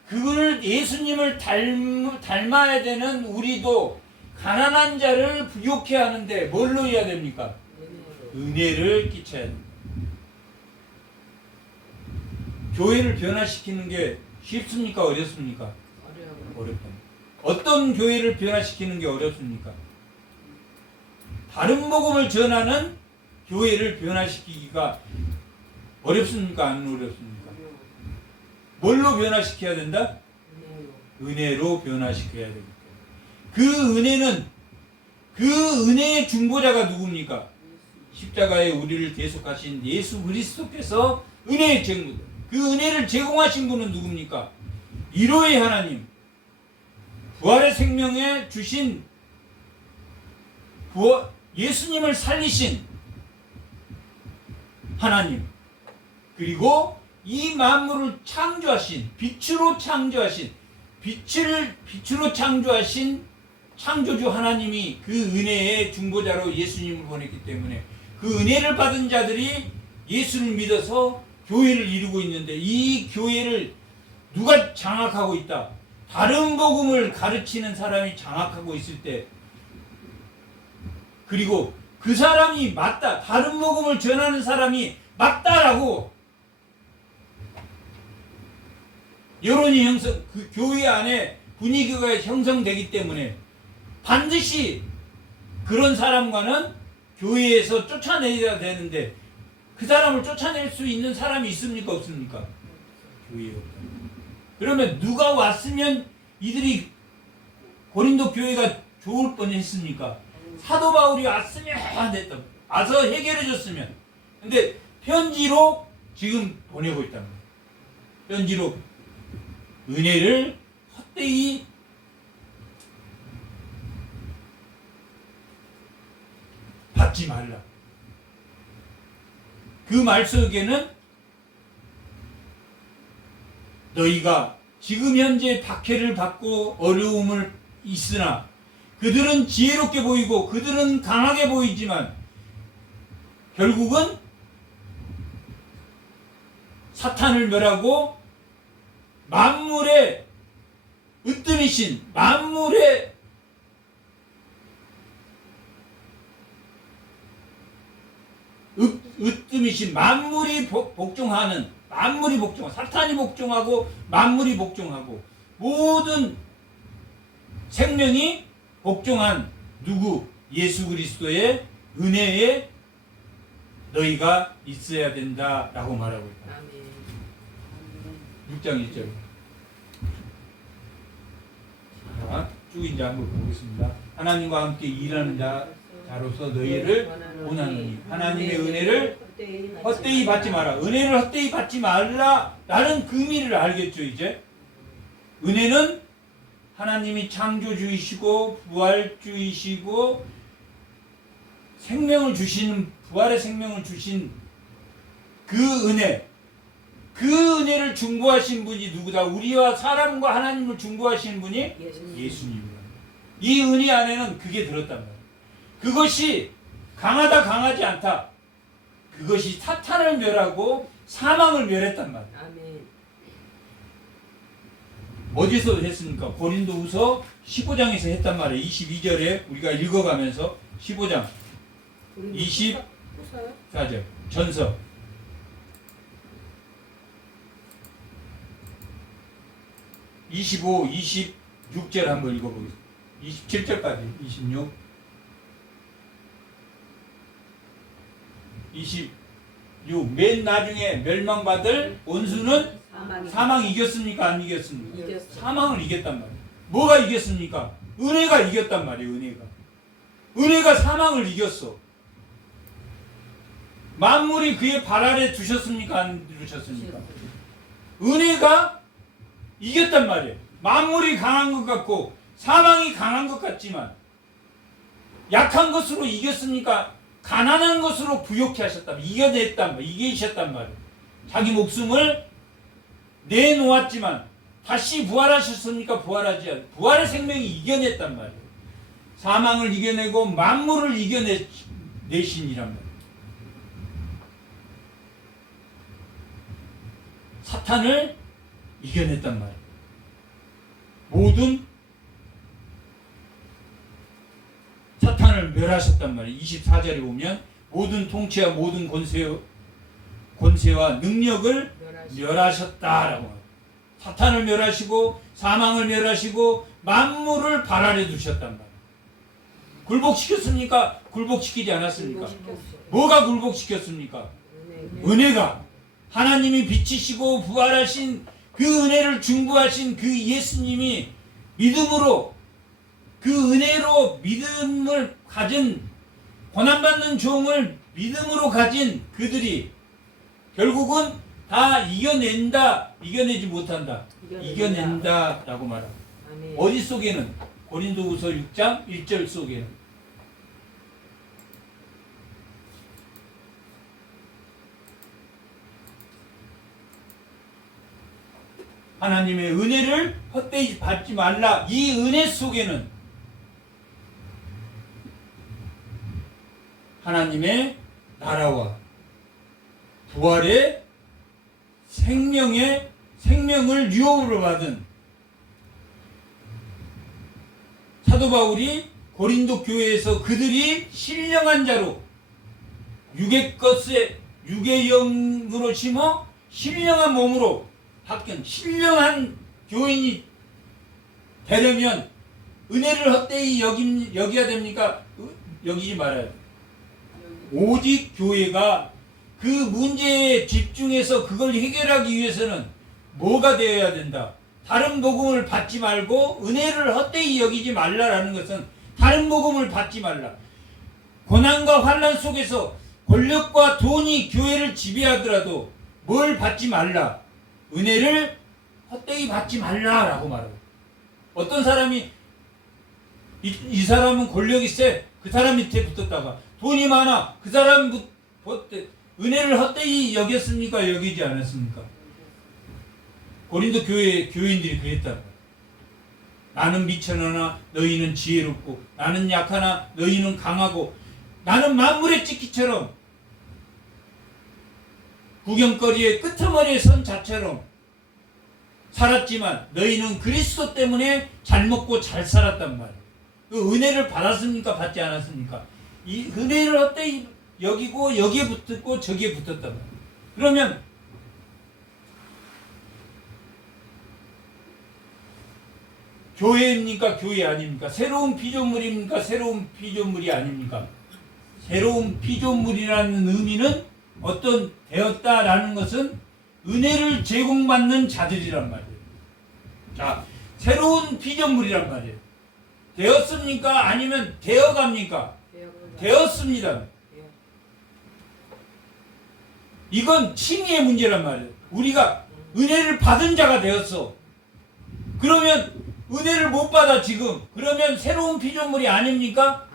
그걸 예수님을 닮아야 되는 우리도 가난한 자를 부욕해 하는데 뭘로 해야 됩니까? 은혜를 끼쳐야 됩니다. 교회를 변화시키는 게 쉽습니까? 어렵습니까? 어렵다. 어떤 교회를 변화시키는 게 어렵습니까? 다른 복음을 전하는 교회를 변화시키기가 어렵습니까? 안 어렵습니까? 뭘로 변화시켜야 된다? 은혜로 변화시켜야 되기 때문에. 그 은혜는, 그 은혜의 중보자가 누굽니까? 십자가에 우리를 대속하신 예수 그리스도께서 은혜의 제공자. 그 은혜를 제공하신 분은 누굽니까? 위로의 하나님, 부활의 생명에 주신 예수님을 살리신 하나님, 그리고 이 만물을 창조하신, 빛으로 창조하신 창조주 하나님이 그 은혜의 중보자로 예수님을 보냈기 때문에 그 은혜를 받은 자들이 예수를 믿어서 교회를 이루고 있는데, 이 교회를 누가 장악하고 있다? 다른 복음을 가르치는 사람이 장악하고 있을 때, 그리고 그 사람이 맞다, 다른 복음을 전하는 사람이 맞다라고 여론이 그 교회 안에 분위기가 형성되기 때문에 반드시 그런 사람과는 교회에서 쫓아내야 되는데, 그 사람을 쫓아낼 수 있는 사람이 있습니까? 없습니까? 교회에 없다. 그러면 누가 왔으면 이들이 고린도 교회가 좋을 뻔했습니까? 사도 바울이 왔으면 안 됐다. 와서 해결해 줬으면. 근데 편지로 지금 보내고 있다는 거예요. 편지로 은혜를 헛되이 받지 말라. 그 말 속에는 너희가 지금 현재 박해를 받고 어려움을 있으나 그들은 지혜롭게 보이고 그들은 강하게 보이지만 결국은 사탄을 멸하고 만물의 으뜸이신, 만물의 으뜸이신, 만물이 복종하는, 사탄이 복종하고 만물이 복종하고 모든 생명이 복종한 누구? 예수 그리스도의 은혜에 너희가 있어야 된다라고 말하고 있다. 6장 1절. 자, 쭉 이제 한번 보겠습니다. 하나님과 함께 일하는 자로서 너희를 원하노니 하나님의 은혜를 헛되이 받지 마라. 은혜를 헛되이 받지 말라라는 그 의미를 알겠죠, 이제? 은혜는 하나님이 창조주이시고 부활주이시고 생명을 주시는, 부활의 생명을 주신 그 은혜, 그 은혜를 중보하신 분이 누구다? 우리와 사람과 하나님을 중보하시는 분이 예수님입니다. 이 은혜 안에는 그게 들었단 말이에요. 그것이 강하다 강하지 않다, 그것이 사탄을 멸하고 사망을 멸했단 말이에요. 아멘. 어디서 했습니까? 고린도후서 15장에서 했단 말이에요. 22절에 우리가 읽어가면서 15장 24절 전서 25, 26절 한번 읽어보겠습니다. 27절까지 26, 26. 맨 나중에 멸망받을 원수는 사망 이겼습니까? 안 이겼습니까? 이겼어요. 사망을 이겼단 말이에요. 뭐가 이겼습니까? 은혜가 이겼단 말이에요. 은혜가 사망을 이겼어. 만물이 그의 발 아래 두셨습니까? 안 두셨습니까? 은혜가 이겼단 말이에요. 만물이 강한 것 같고 사망이 강한 것 같지만 약한 것으로 이겼으니까 가난한 것으로 부욕해 하셨단 말이에요. 이겨냈단 말이에요. 이기셨단 말이에요. 자기 목숨을 내놓았지만 다시 부활하셨으니까 부활의 생명이 이겨냈단 말이에요. 사망을 이겨내고 만물을 이겨내신이란 말이에요. 사탄을 이겨냈단 말이에요. 모든 사탄을 멸하셨단 말이에요. 24절에 보면 모든 통치와 모든 권세와 능력을 멸하셨다라고 합니다. 사탄을 멸하시고 사망을 멸하시고 만물을 발 아래 두셨단 말이에요. 굴복시켰습니까? 굴복시키지 않았습니까? 뭐가 굴복시켰습니까? 은혜가 하나님이 비치시고 부활하신 그 은혜를 중보하신 그 예수님이 믿음으로 그 은혜로 믿음을 가진 고난받는 종을 믿음으로 가진 그들이 결국은 다 이겨내지 못한다. 이겨낸다라고 말합니다. 어디 속에는? 고린도후서 6장 1절 속에는 하나님의 은혜를 헛되이 받지 말라. 이 은혜 속에는 하나님의 나라와 부활의 생명을 유업으로 받은 사도 바울이 고린도 교회에서 그들이 신령한 자로 육의 영으로 심어 신령한 몸으로 바뀐 신령한 교인이 되려면 은혜를 헛되이 여겨야 됩니까? 여기지 말아요. 오직 교회가 그 문제에 집중해서 그걸 해결하기 위해서는 뭐가 되어야 된다? 다른 복음을 받지 말고 은혜를 헛되이 여기지 말라라는 것은 다른 복음을 받지 말라. 고난과 환난 속에서 권력과 돈이 교회를 지배하더라도 뭘 받지 말라. 은혜를 헛되이 받지 말라라고 말하고. 어떤 사람이 이 사람은 권력이 세. 그 사람 밑에 붙었다가 돈이 많아. 그 사람 은혜를 헛되이 여겼습니까? 여기지 않았습니까? 고린도 교인들이 그랬다. 나는 미천하나 너희는 지혜롭고 나는 약하나 너희는 강하고 나는 만물의 찌끼처럼 구경거리의 끄트머리에 선 자처럼 살았지만 너희는 그리스도 때문에 잘 먹고 잘 살았단 말이에요. 그 은혜를 받았습니까? 받지 않았습니까? 이 은혜를 헛되이 여기고 여기에 붙었고 저기에 붙었단 말이에요. 그러면 교회입니까? 교회 아닙니까? 새로운 피조물입니까? 새로운 피조물이 아닙니까? 새로운 피조물이라는 의미는 어떤 되었다라는 것은 은혜를 제공받는 자들이란 말이에요. 자, 새로운 피조물이란 말이에요. 되었습니까? 아니면 되어갑니까? 되었습니다. 이건 칭의의 문제란 말이에요. 우리가 은혜를 받은 자가 되었어. 그러면 은혜를 못 받아 지금. 그러면 새로운 피조물이 아닙니까?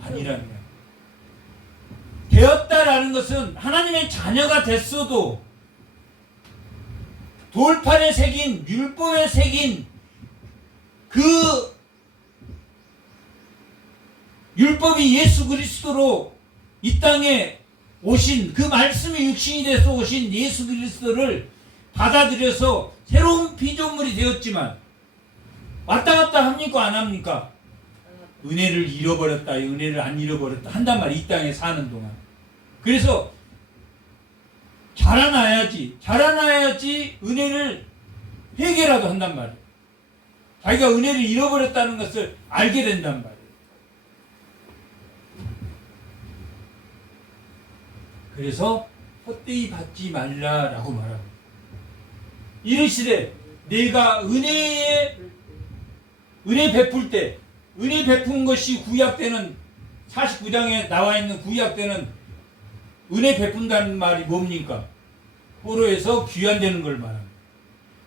아니라는 거예요. 되었다라는 것은 하나님의 자녀가 됐어도 돌판에 새긴 율법에 새긴 그 율법이 예수 그리스도로 이 땅에 오신 그 말씀이 육신이 돼서 오신 예수 그리스도를 받아들여서 새로운 피조물이 되었지만 왔다 갔다 합니까? 안 합니까? 은혜를 잃어버렸다, 은혜를 안 잃어버렸다 한단 말이에요. 이 땅에 사는 동안. 그래서 자라나야지 은혜를 회개라도 한단 말이에요. 자기가 은혜를 잃어버렸다는 것을 알게 된단 말이에요. 그래서 헛되이 받지 말라라고 말합니다. 이르시되 내가 은혜 베풀 때 은혜 베푼 것이 구약 때는 49장에 나와 있는 구약 때는 은혜 베푼다는 말이 뭡니까? 포로에서 귀환되는 걸 말합니다.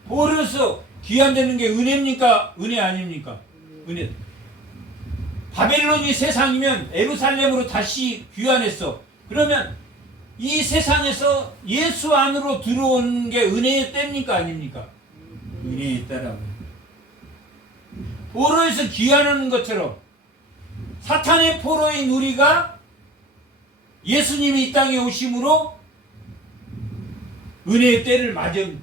포로에서 귀환되는 게 은혜입니까? 은혜 아닙니까? 은혜. 바벨론이 세상이면 예루살렘으로 다시 귀환했어. 그러면 이 세상에서 예수 안으로 들어오는 게 은혜의 때입니까? 아닙니까? 은혜의 때라고. 포로에서 귀환하는 것처럼 사탄의 포로인 우리가 예수님이 이 땅에 오심으로 은혜의 때를 맞은,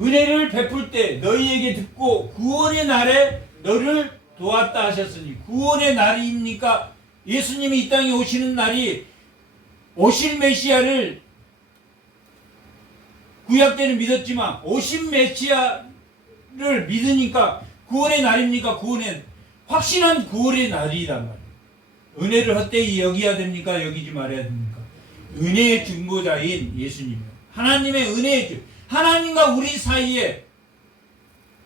은혜를 베풀 때 너희에게 듣고 구원의 날에 너를 도왔다 하셨으니, 구원의 날입니까? 예수님이 이 땅에 오시는 날이 오실 메시아를 구약 때는 믿었지만 오신 메시아를 믿으니까 구원의 날입니까? 구원의, 확실한 구원의 날이란 말이에요. 은혜를 헛되이 여기야 됩니까? 여기지 말아야 됩니까? 은혜의 중보자인 예수님, 하나님의 은혜의 중, 하나님과 우리 사이에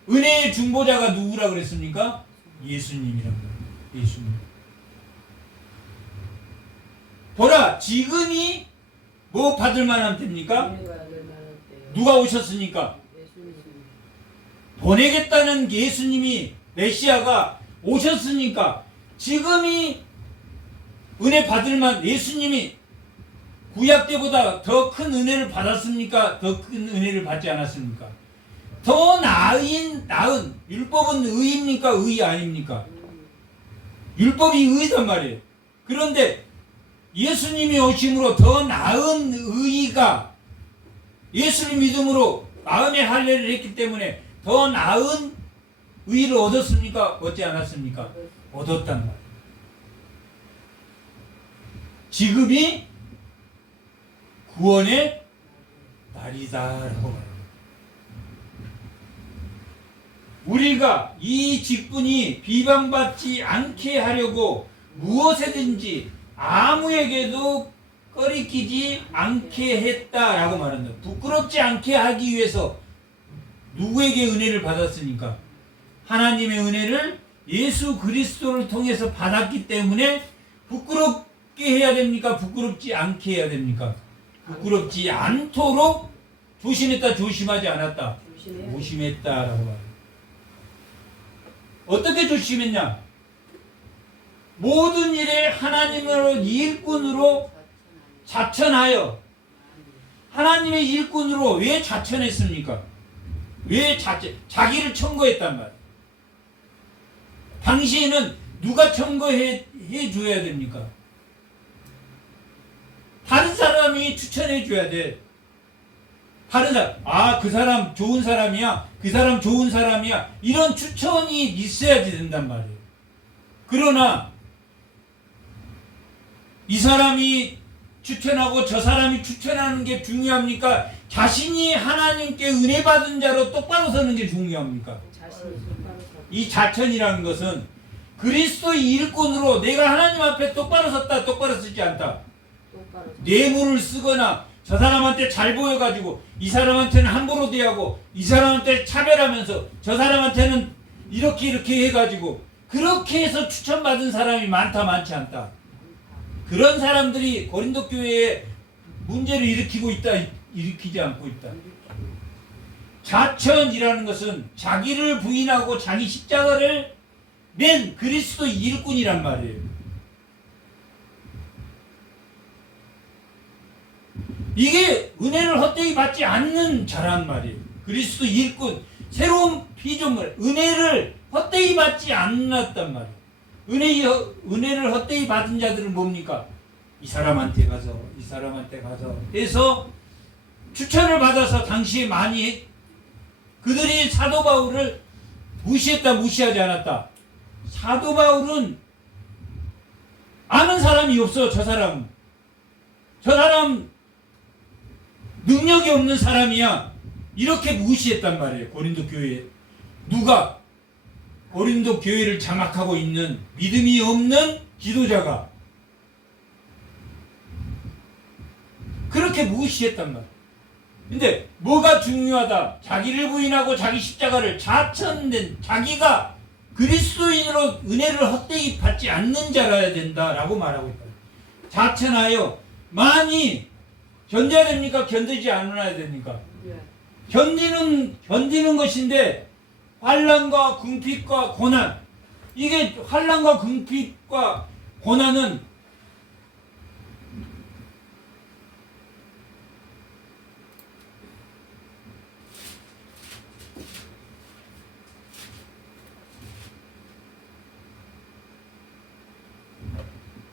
은혜의 중보자가 누구라 그랬습니까? 예수님이란 말이에요. 예수님. 보라, 지금이 뭐 받을 만한 때입니까? 누가 오셨으니까? 보내겠다는 예수님이, 메시아가 오셨으니까 지금이 은혜 받을 만, 예수님이 구약 때보다 더 큰 은혜를 받았습니까? 더 큰 은혜를 받지 않았습니까? 더 나은, 율법은 의입니까? 의 아닙니까? 율법이 의단 말이에요. 그런데 예수님이 오심으로 더 나은 의가, 예수를 믿음으로 마음의 할례를 했기 때문에 더 나은 의를 얻었습니까? 얻지 않았습니까? 얻었단 말이에요. 지금이 구원의 날이다라고 말합니다. 우리가 이 직분이 비방받지 않게 하려고 무엇에든지 아무에게도 꺼리끼지 않게 했다라고 말한다. 부끄럽지 않게 하기 위해서 누구에게 은혜를 받았으니까? 하나님의 은혜를 예수 그리스도를 통해서 받았기 때문에 부끄럽게 해야 됩니까? 부끄럽지 않게 해야 됩니까? 부끄럽지 않도록 조심했다, 조심하지 않았다? 조심했다라고 말합니다. 어떻게 조심했냐? 모든 일에 하나님으로 일꾼으로 자천하여, 하나님의 일꾼으로 왜 자천했습니까? 왜 자기를 청거했단 말이에요. 당시에는 누가 청거해 줘야 됩니까? 다른 사람이 추천해 줘야 돼. 다른 사람, 그 사람 좋은 사람이야, 그 사람 좋은 사람이야, 이런 추천이 있어야지 된단 말이에요. 그러나 이 사람이 추천하고 저 사람이 추천하는 게 중요합니까? 자신이 하나님께 은혜 받은 자로 똑바로 서는 게 중요합니까? 이 자천이라는 것은 그리스도의 일꾼으로 내가 하나님 앞에 똑바로 섰다, 똑바로 서지 않다, 뇌물을 쓰거나 저 사람한테 잘 보여가지고 이 사람한테는 함부로 대하고 이 사람한테 차별하면서 저 사람한테는 이렇게 해가지고 그렇게 해서 추천받은 사람이 많다, 많지 않다. 그런 사람들이 고린도 교회에 문제를 일으키고 있다, 일으키지 않고 있다. 자천이라는 것은 자기를 부인하고 자기 십자가를 낸 그리스도 일꾼이란 말이에요. 이게 은혜를 헛되이 받지 않는 자란 말이에요. 그리스도 일꾼, 새로운 피조물, 은혜를 헛되이 받지 않았단 말이에요. 은혜를 헛되이 받은 자들은 뭡니까? 이 사람한테 가서, 이 사람한테 가서 해서 추천을 받아서 당시에 많이 그들이 사도 바울을 무시했다, 무시하지 않았다. 사도 바울은 아는 사람이 없어. 저 사람 능력이 없는 사람이야. 이렇게 무시했단 말이에요. 고린도 교회. 누가? 고린도 교회를 장악하고 있는 믿음이 없는 지도자가 그렇게 무시했단 말이에요. 근데 뭐가 중요하다? 자기를 부인하고 자기 십자가를 자천된, 자기가 그리스도인으로 은혜를 헛되이 받지 않는 자라야 된다라고 말하고 있다. 자천하여 많이 견뎌야 됩니까? 견디지 않아야 됩니까? 예. 견디는 것인데 환난과 궁핍과 고난, 이게 환난과 궁핍과 고난은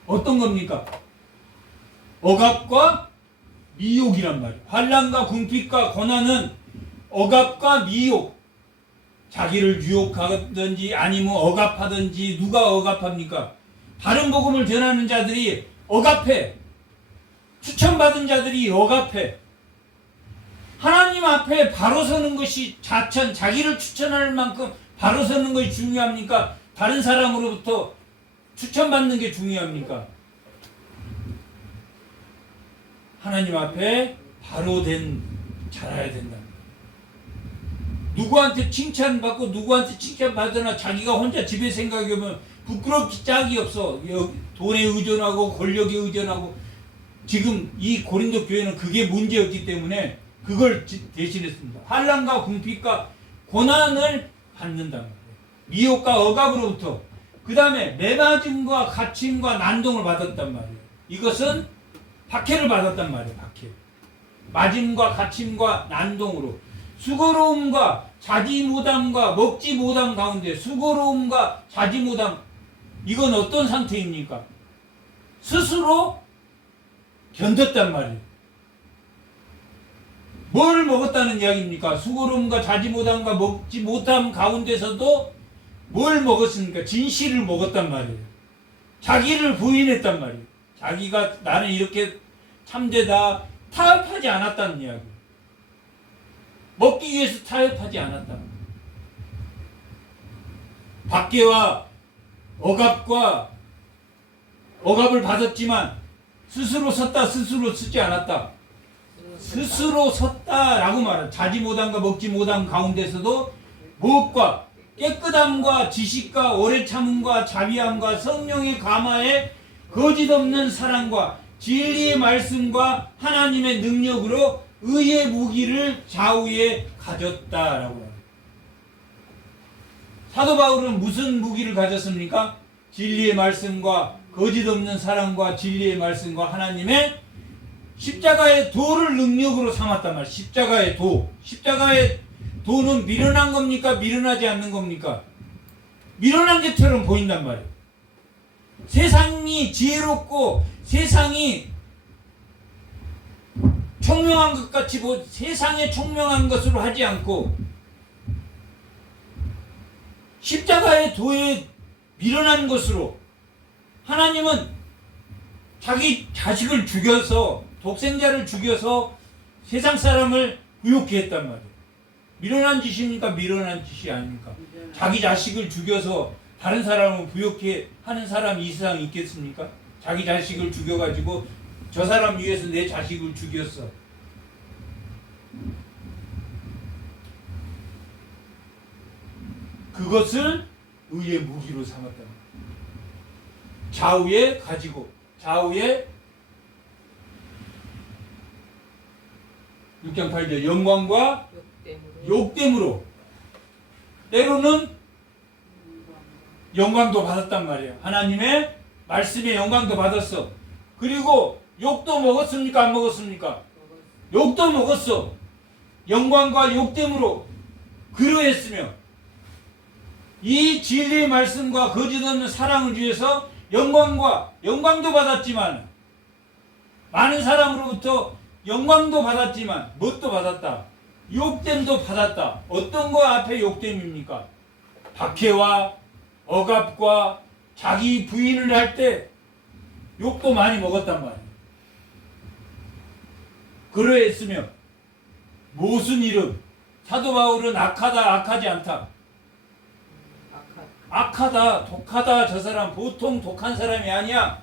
어떤 겁니까? 억압과 미혹이란 말이에요. 환난과 궁핍과 고난은 억압과 미혹, 자기를 유혹하든지 아니면 억압하든지. 누가 억압합니까? 다른 복음을 전하는 자들이 억압해. 추천받은 자들이 억압해. 하나님 앞에 바로 서는 것이 자기를 추천할 만큼 바로 서는 것이 중요합니까? 다른 사람으로부터 추천받는 게 중요합니까? 하나님 앞에 바로 된 자라야 된다. 누구한테 칭찬받고 누구한테 칭찬받으나 자기가 혼자 집에 생각해보면 부끄럽기 짝이 없어. 돈에 의존하고 권력에 의존하고. 지금 이 고린도 교회는 그게 문제였기 때문에 그걸 대신했습니다. 환난과 궁핍과 고난을 받는단 말이에요. 미혹과 억압으로부터. 그 다음에 매맞음과 갇힘과 난동을 받았단 말이에요. 이것은 박해를 받았단 말이에요. 박해. 맞음과 갇힘과 난동으로. 수고로움과 자지무담과 먹지 못함 가운데, 수고로움과 자지무담, 이건 어떤 상태입니까? 스스로 견뎠단 말이에요. 뭘 먹었다는 이야기입니까? 수고로움과 자지무담과 먹지 못함 가운데서도 뭘 먹었습니까? 진실을 먹었단 말이에요. 자기를 부인했단 말이에요. 자기가 나는 이렇게 참되다, 타협하지 않았다는 이야기. 먹기 위해서 타협하지 않았다. 박해와 억압을 받았지만 스스로 섰다, 스스로 쓰지 않았다. 스스로 섰다라고 말해요. 자지 못함과 먹지 못함 가운데서도 무엇과 깨끗함과 지식과 오래 참음과 자비함과 성령의 감화에 거짓 없는 사랑과 진리의 말씀과 하나님의 능력으로 의의 무기를 좌우에 가졌다라고 해요. 사도 바울은 무슨 무기를 가졌습니까? 진리의 말씀과 거짓 없는 사랑과 진리의 말씀과 하나님의 십자가의 도를 능력으로 삼았단 말이에요. 십자가의 도. 십자가의 도는 미련한 겁니까? 미련하지 않는 겁니까? 미련한 것처럼 보인단 말이에요. 세상이 지혜롭고 세상이 총명한 것 같이 세상에 총명한 것으로 하지 않고 십자가의 도에 미련한 것으로. 하나님은 자기 자식을 죽여서, 독생자를 죽여서 세상 사람을 구욕케 했단 말이에요. 미련한 짓입니까? 미련한 짓이 아닙니까? 자기 자식을 죽여서 다른 사람을 부욕해 하는 사람이 이 세상에 있겠습니까? 자기 자식을 죽여가지고 저 사람 위해서 내 자식을 죽였어. 그것을 의의 무기로 삼았다. 좌우에 가지고, 좌우에 6장 8절 영광과 욕됨으로. 때로는 영광도 받았단 말이에요. 하나님의 말씀에 영광도 받았어. 그리고 욕도 먹었습니까? 안 먹었습니까? 욕도 먹었어. 영광과 욕됨으로 그러했으며 이 진리의 말씀과 거짓 없는 사랑을 위해서 영광도 받았지만, 많은 사람으로부터 영광도 받았지만 뭣도 받았다? 욕됨도 받았다. 어떤 거 앞에 욕됨입니까? 박해와 억압과 자기 부인을 할 때 욕도 많이 먹었단 말이에요. 그러했으며 무슨 이름? 사도 바울은 악하다, 악하지 않다. 악하다, 독하다. 저 사람 보통 독한 사람이 아니야.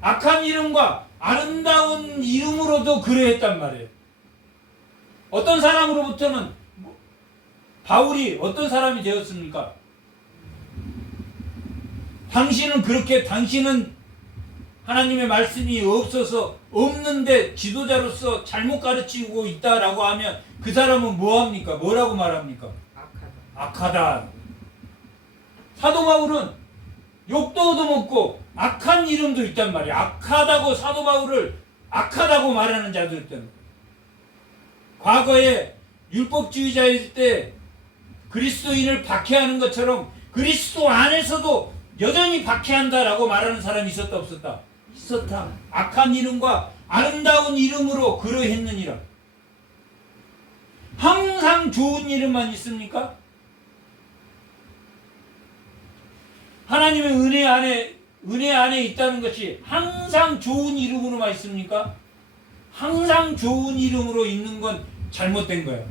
악한 이름과 아름다운 이름으로도 그러했단 말이에요. 어떤 사람으로부터는 바울이 어떤 사람이 되었습니까? 당신은 하나님의 말씀이 없어서 없는데 지도자로서 잘못 가르치고 있다라고 하면 그 사람은 뭐합니까? 뭐라고 말합니까? 악하다. 사도 바울은 욕도 얻어먹고 악한 이름도 있단 말이야. 악하다고 사도 바울을 악하다고 말하는 자도 있단 말이야. 과거에 율법주의자일 때 그리스도인을 박해하는 것처럼 그리스도 안에서도 여전히 박해한다라고 말하는 사람이 있었다 없었다? 있었다. 악한 이름과 아름다운 이름으로 그러했느니라. 항상 좋은 이름만 있습니까? 하나님의 은혜 안에 있다는 것이 항상 좋은 이름으로만 있습니까? 항상 좋은 이름으로 있는 건 잘못된 거예요.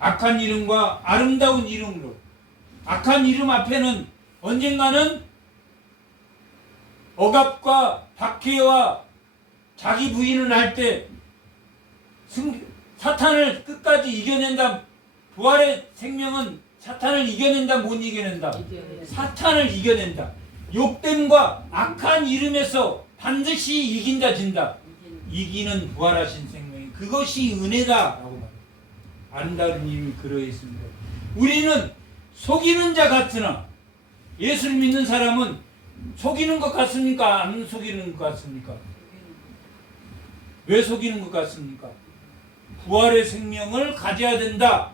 악한 이름과 아름다운 이름으로. 악한 이름 앞에는 언젠가는 억압과 박해와 자기 부인을 할 때 사탄을 끝까지 이겨낸다. 부활의 생명은 사탄을 이겨낸다, 못 이겨낸다? 사탄을 이겨낸다. 욕됨과 악한 이름에서 반드시 이긴다, 진다. 이기는 부활하신 생명이 그것이 은혜다라고 말합니다. 아름다운 이름이 그러했습니다. 우리는 속이는 자 같으나 예수를 믿는 사람은 속이는 것 같습니까? 안 속이는 것 같습니까? 왜 속이는 것 같습니까? 부활의 생명을 가져야 된다.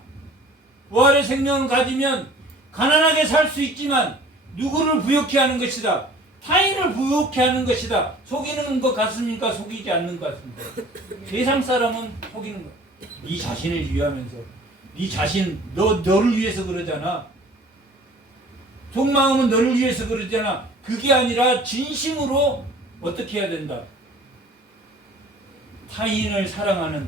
부활의 생명을 가지면 가난하게 살 수 있지만 누구를 부욕해 하는 것이다. 타인을 부욕해 하는 것이다. 속이는 것 같습니까? 속이지 않는 것 같습니까? 세상 사람은 속이는 것. 네 자신을 위하면서 네 자신 너를 위해서 그러잖아. 속마음은 너를 위해서 그러잖아. 그게 아니라 진심으로 어떻게 해야 된다. 타인을 사랑하는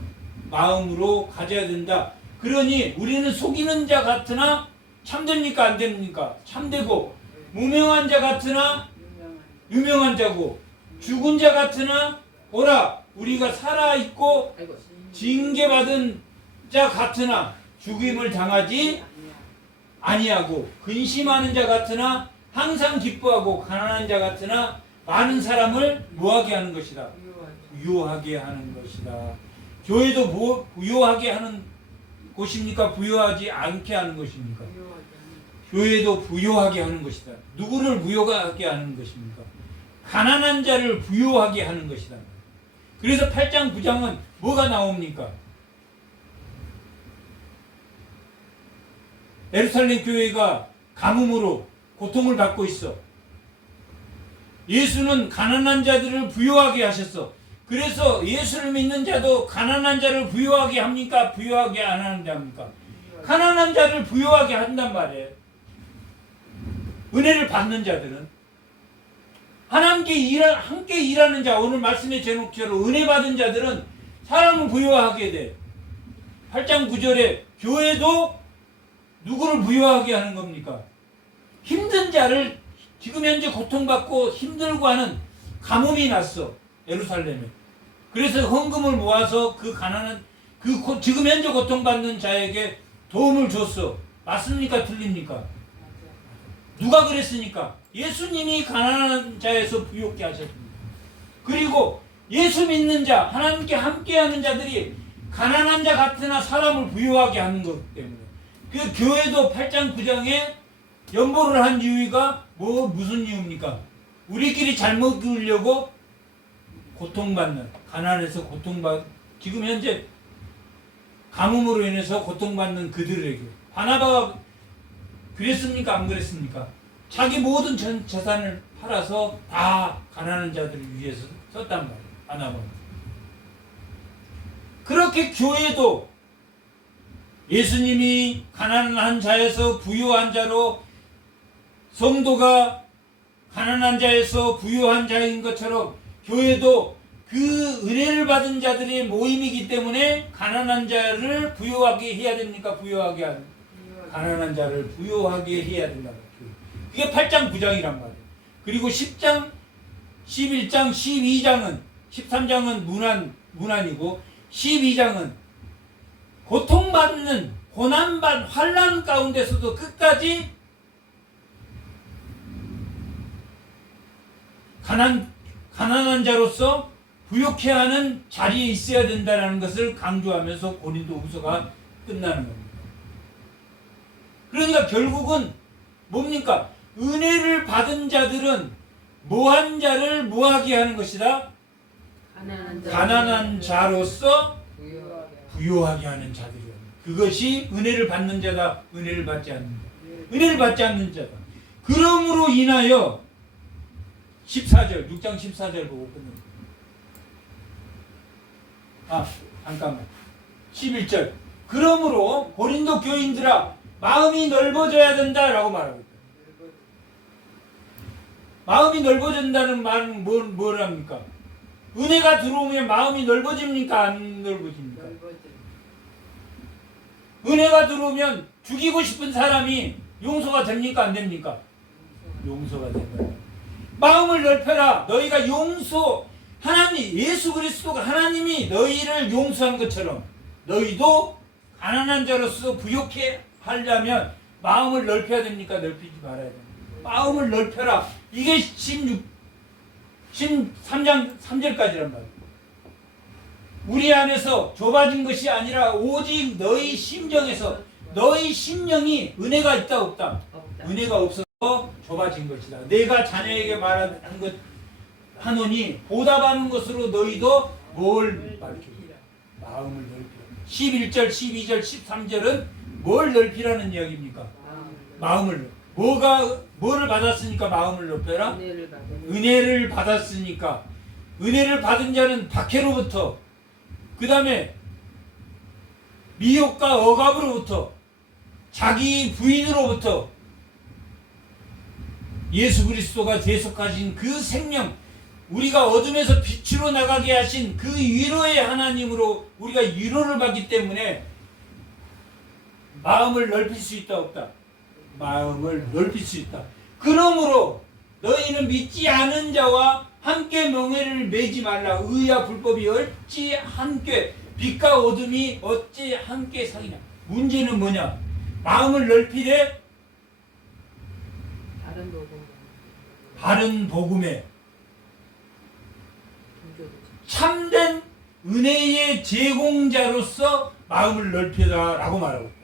마음으로 가져야 된다. 그러니 우리는 속이는 자 같으나 참됩니까? 안 됩니까? 참되고 무명한 자 같으나 유명한 자고 죽은 자 같으나 보라 우리가 살아있고 징계받은 자 같으나 죽임을 당하지 아니하고 근심하는 자 같으나 항상 기뻐하고 가난한 자 같으나 많은 사람을 뭐하게 하는 것이다. 부요하게 하는 것이다. 교회도 부요하게 하는 곳입니까? 부요하지 않게 하는 것입니까? 교회도 부요하게 하는 것이다. 누구를 부요하게 하는 것입니까? 가난한 자를 부요하게 하는 것이다. 그래서 8장 9장은 뭐가 나옵니까? 예루살렘 교회가 가뭄으로 고통을 받고 있어. 예수는 가난한 자들을 부요하게 하셨어. 그래서 예수를 믿는 자도 가난한 자를 부요하게 합니까? 부요하게 안 하는 자입니까? 가난한 자를 부요하게 한단 말이에요. 은혜를 받는 자들은 하나님께 함께 일하는 자, 오늘 말씀의 제목처럼 은혜 받은 자들은 사람을 부요하게 돼. 8장 9절에 교회도 누구를 부요하게 하는 겁니까? 힘든 자를 지금 현재 고통받고 힘들고 하는 가뭄이 났어. 예루살렘에. 그래서 헌금을 모아서 그 가난한 지금 현재 고통받는 자에게 도움을 줬어. 맞습니까? 틀립니까? 누가 그랬으니까? 예수님이 가난한 자에서 부요케 하셨습니다. 그리고 예수 믿는 자, 하나님께 함께하는 자들이 가난한 자 같으나 사람을 부요하게 하는 것 때문에 그 교회도 8장 9장에 연보를 한 이유가 무슨 이유입니까? 우리끼리 잘 먹으려고 고통받는, 가난해서 지금 현재 가뭄으로 인해서 고통받는 그들에게 바나바가 그랬습니까? 안 그랬습니까? 자기 모든 재산을 팔아서 다 가난한 자들을 위해서 썼단 말이에요. 바나바가. 그렇게 교회도 예수님이 가난한 자에서 부유한 자로 성도가 가난한 자에서 부유한 자인 것처럼 교회도 그 은혜를 받은 자들의 모임이기 때문에 가난한 자를 부유하게 해야 됩니까? 부유하게 하는 가난한 자를 부유하게 해야 된다. 그게 8장 9장이란 말이에요. 그리고 10장, 11장, 12장은 13장은 문안이고 12장은 고통받는 고난받는 환난 가운데서도 끝까지 가난한 자로서 부욕해 하는 자리에 있어야 된다는 것을 강조하면서 고린도후서가 끝나는 겁니다. 그러니까 결국은 뭡니까? 은혜를 받은 자들은 뭐한 자를 뭐하게 하는 것이다? 가난한 자로서 부요하게 하는 자들이요. 그것이 은혜를 받는 자다. 은혜를 받지 않는 자. 은혜를 받지 않는 자다. 그러므로 인하여 14절 6장 14절 보고 끝냅니다. 잠깐만 11절 그러므로 고린도 교인들아 마음이 넓어져야 된다라고 말하고 있다. 마음이 넓어진다는 말은 뭘 합니까? 은혜가 들어오면 마음이 넓어집니까? 안 넓어집니까? 은혜가 들어오면 죽이고 싶은 사람이 용서가 됩니까? 안 됩니까? 용서가 된다. 마음을 넓혀라. 너희가 하나님 예수 그리스도가 하나님이 너희를 용서한 것처럼 너희도 가난한 자로서 부욕해 하려면 마음을 넓혀야 됩니까? 넓히지 말아야 됩니까? 마음을 넓혀라. 이게 13장 3절까지란 말이에요. 우리 안에서 좁아진 것이 아니라 오직 너희 심정에서 너희 심령이 은혜가 있다 없다? 은혜가 없어서 좁아진 것이다. 내가 자녀에게 말한 것 하노니 보답하는 것으로 너희도 뭘 밝히라? 마음을 넓히라. 11절, 12절, 13절은 뭘 넓히라는 이야기입니까? 마음을 뭐를 받았으니까 마음을 높여라? 은혜를 받았으니까. 은혜를 받은 자는 박해로부터 그 다음에 미혹과 억압으로부터 자기 부인으로부터 예수 그리스도가 대속하신 그 생명 우리가 어둠에서 빛으로 나가게 하신 그 위로의 하나님으로 우리가 위로를 받기 때문에 마음을 넓힐 수 있다 없다? 마음을 넓힐 수 있다. 그러므로 너희는 믿지 않은 자와 함께盟회를 맺지 말라. 의와 불법이 어찌 함께 빛과 어둠이 어찌 함께 사귀냐. 문제는 뭐냐? 마음을 넓히되 바른 복음에 참된 은혜의 제공자로서 마음을 넓히라라고 말하고 있다.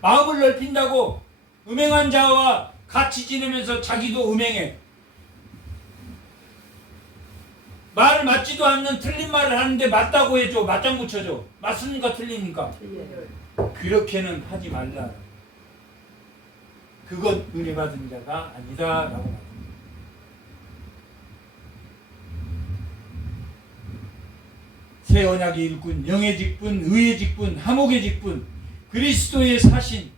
마음을 넓힌다고 음행한 자와 같이 지내면서 자기도 음행해. 말 맞지도 않는 틀린 말을 하는데 맞다고 해줘. 맞장구 쳐줘. 맞습니까? 틀립니까? 그렇게는 하지 말라. 그건 은혜 받은 자가 아니다 라고 말합니다. 새 언약의 일꾼, 영의 직분, 의의 직분, 화목의 직분, 그리스도의 사신,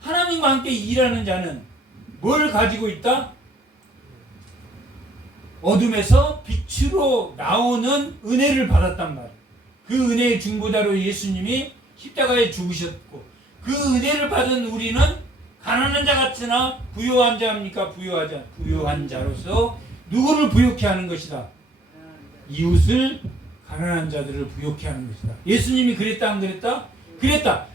하나님과 함께 일하는 자는 뭘 가지고 있다? 어둠에서 빛으로 나오는 은혜를 받았단 말이에요. 그 은혜의 중보자로 예수님이 십자가에 죽으셨고 그 은혜를 받은 우리는 가난한 자 같으나 부요한 자입니까? 부요한 자로서 누구를 부요케 하는 것이다? 이웃을 가난한 자들을 부요케 하는 것이다. 예수님이 그랬다 안 그랬다? 그랬다.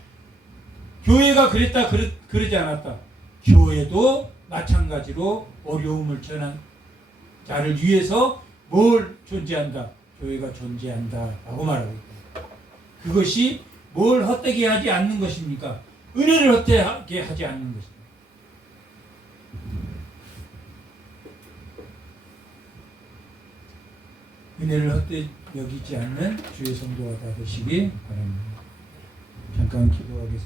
교회가 그랬다 그러지 않았다. 교회도 마찬가지로 어려움을 전한 자를 위해서 뭘 존재한다? 교회가 존재한다 라고 말하고 있다. 그것이 뭘 헛되게 하지 않는 것입니까? 은혜를 헛되게 하지 않는 것입니다. 은혜를 헛되이 여기지 않는 주의 성도가 다 되시기 바랍니다. 잠깐 기도하겠습니다.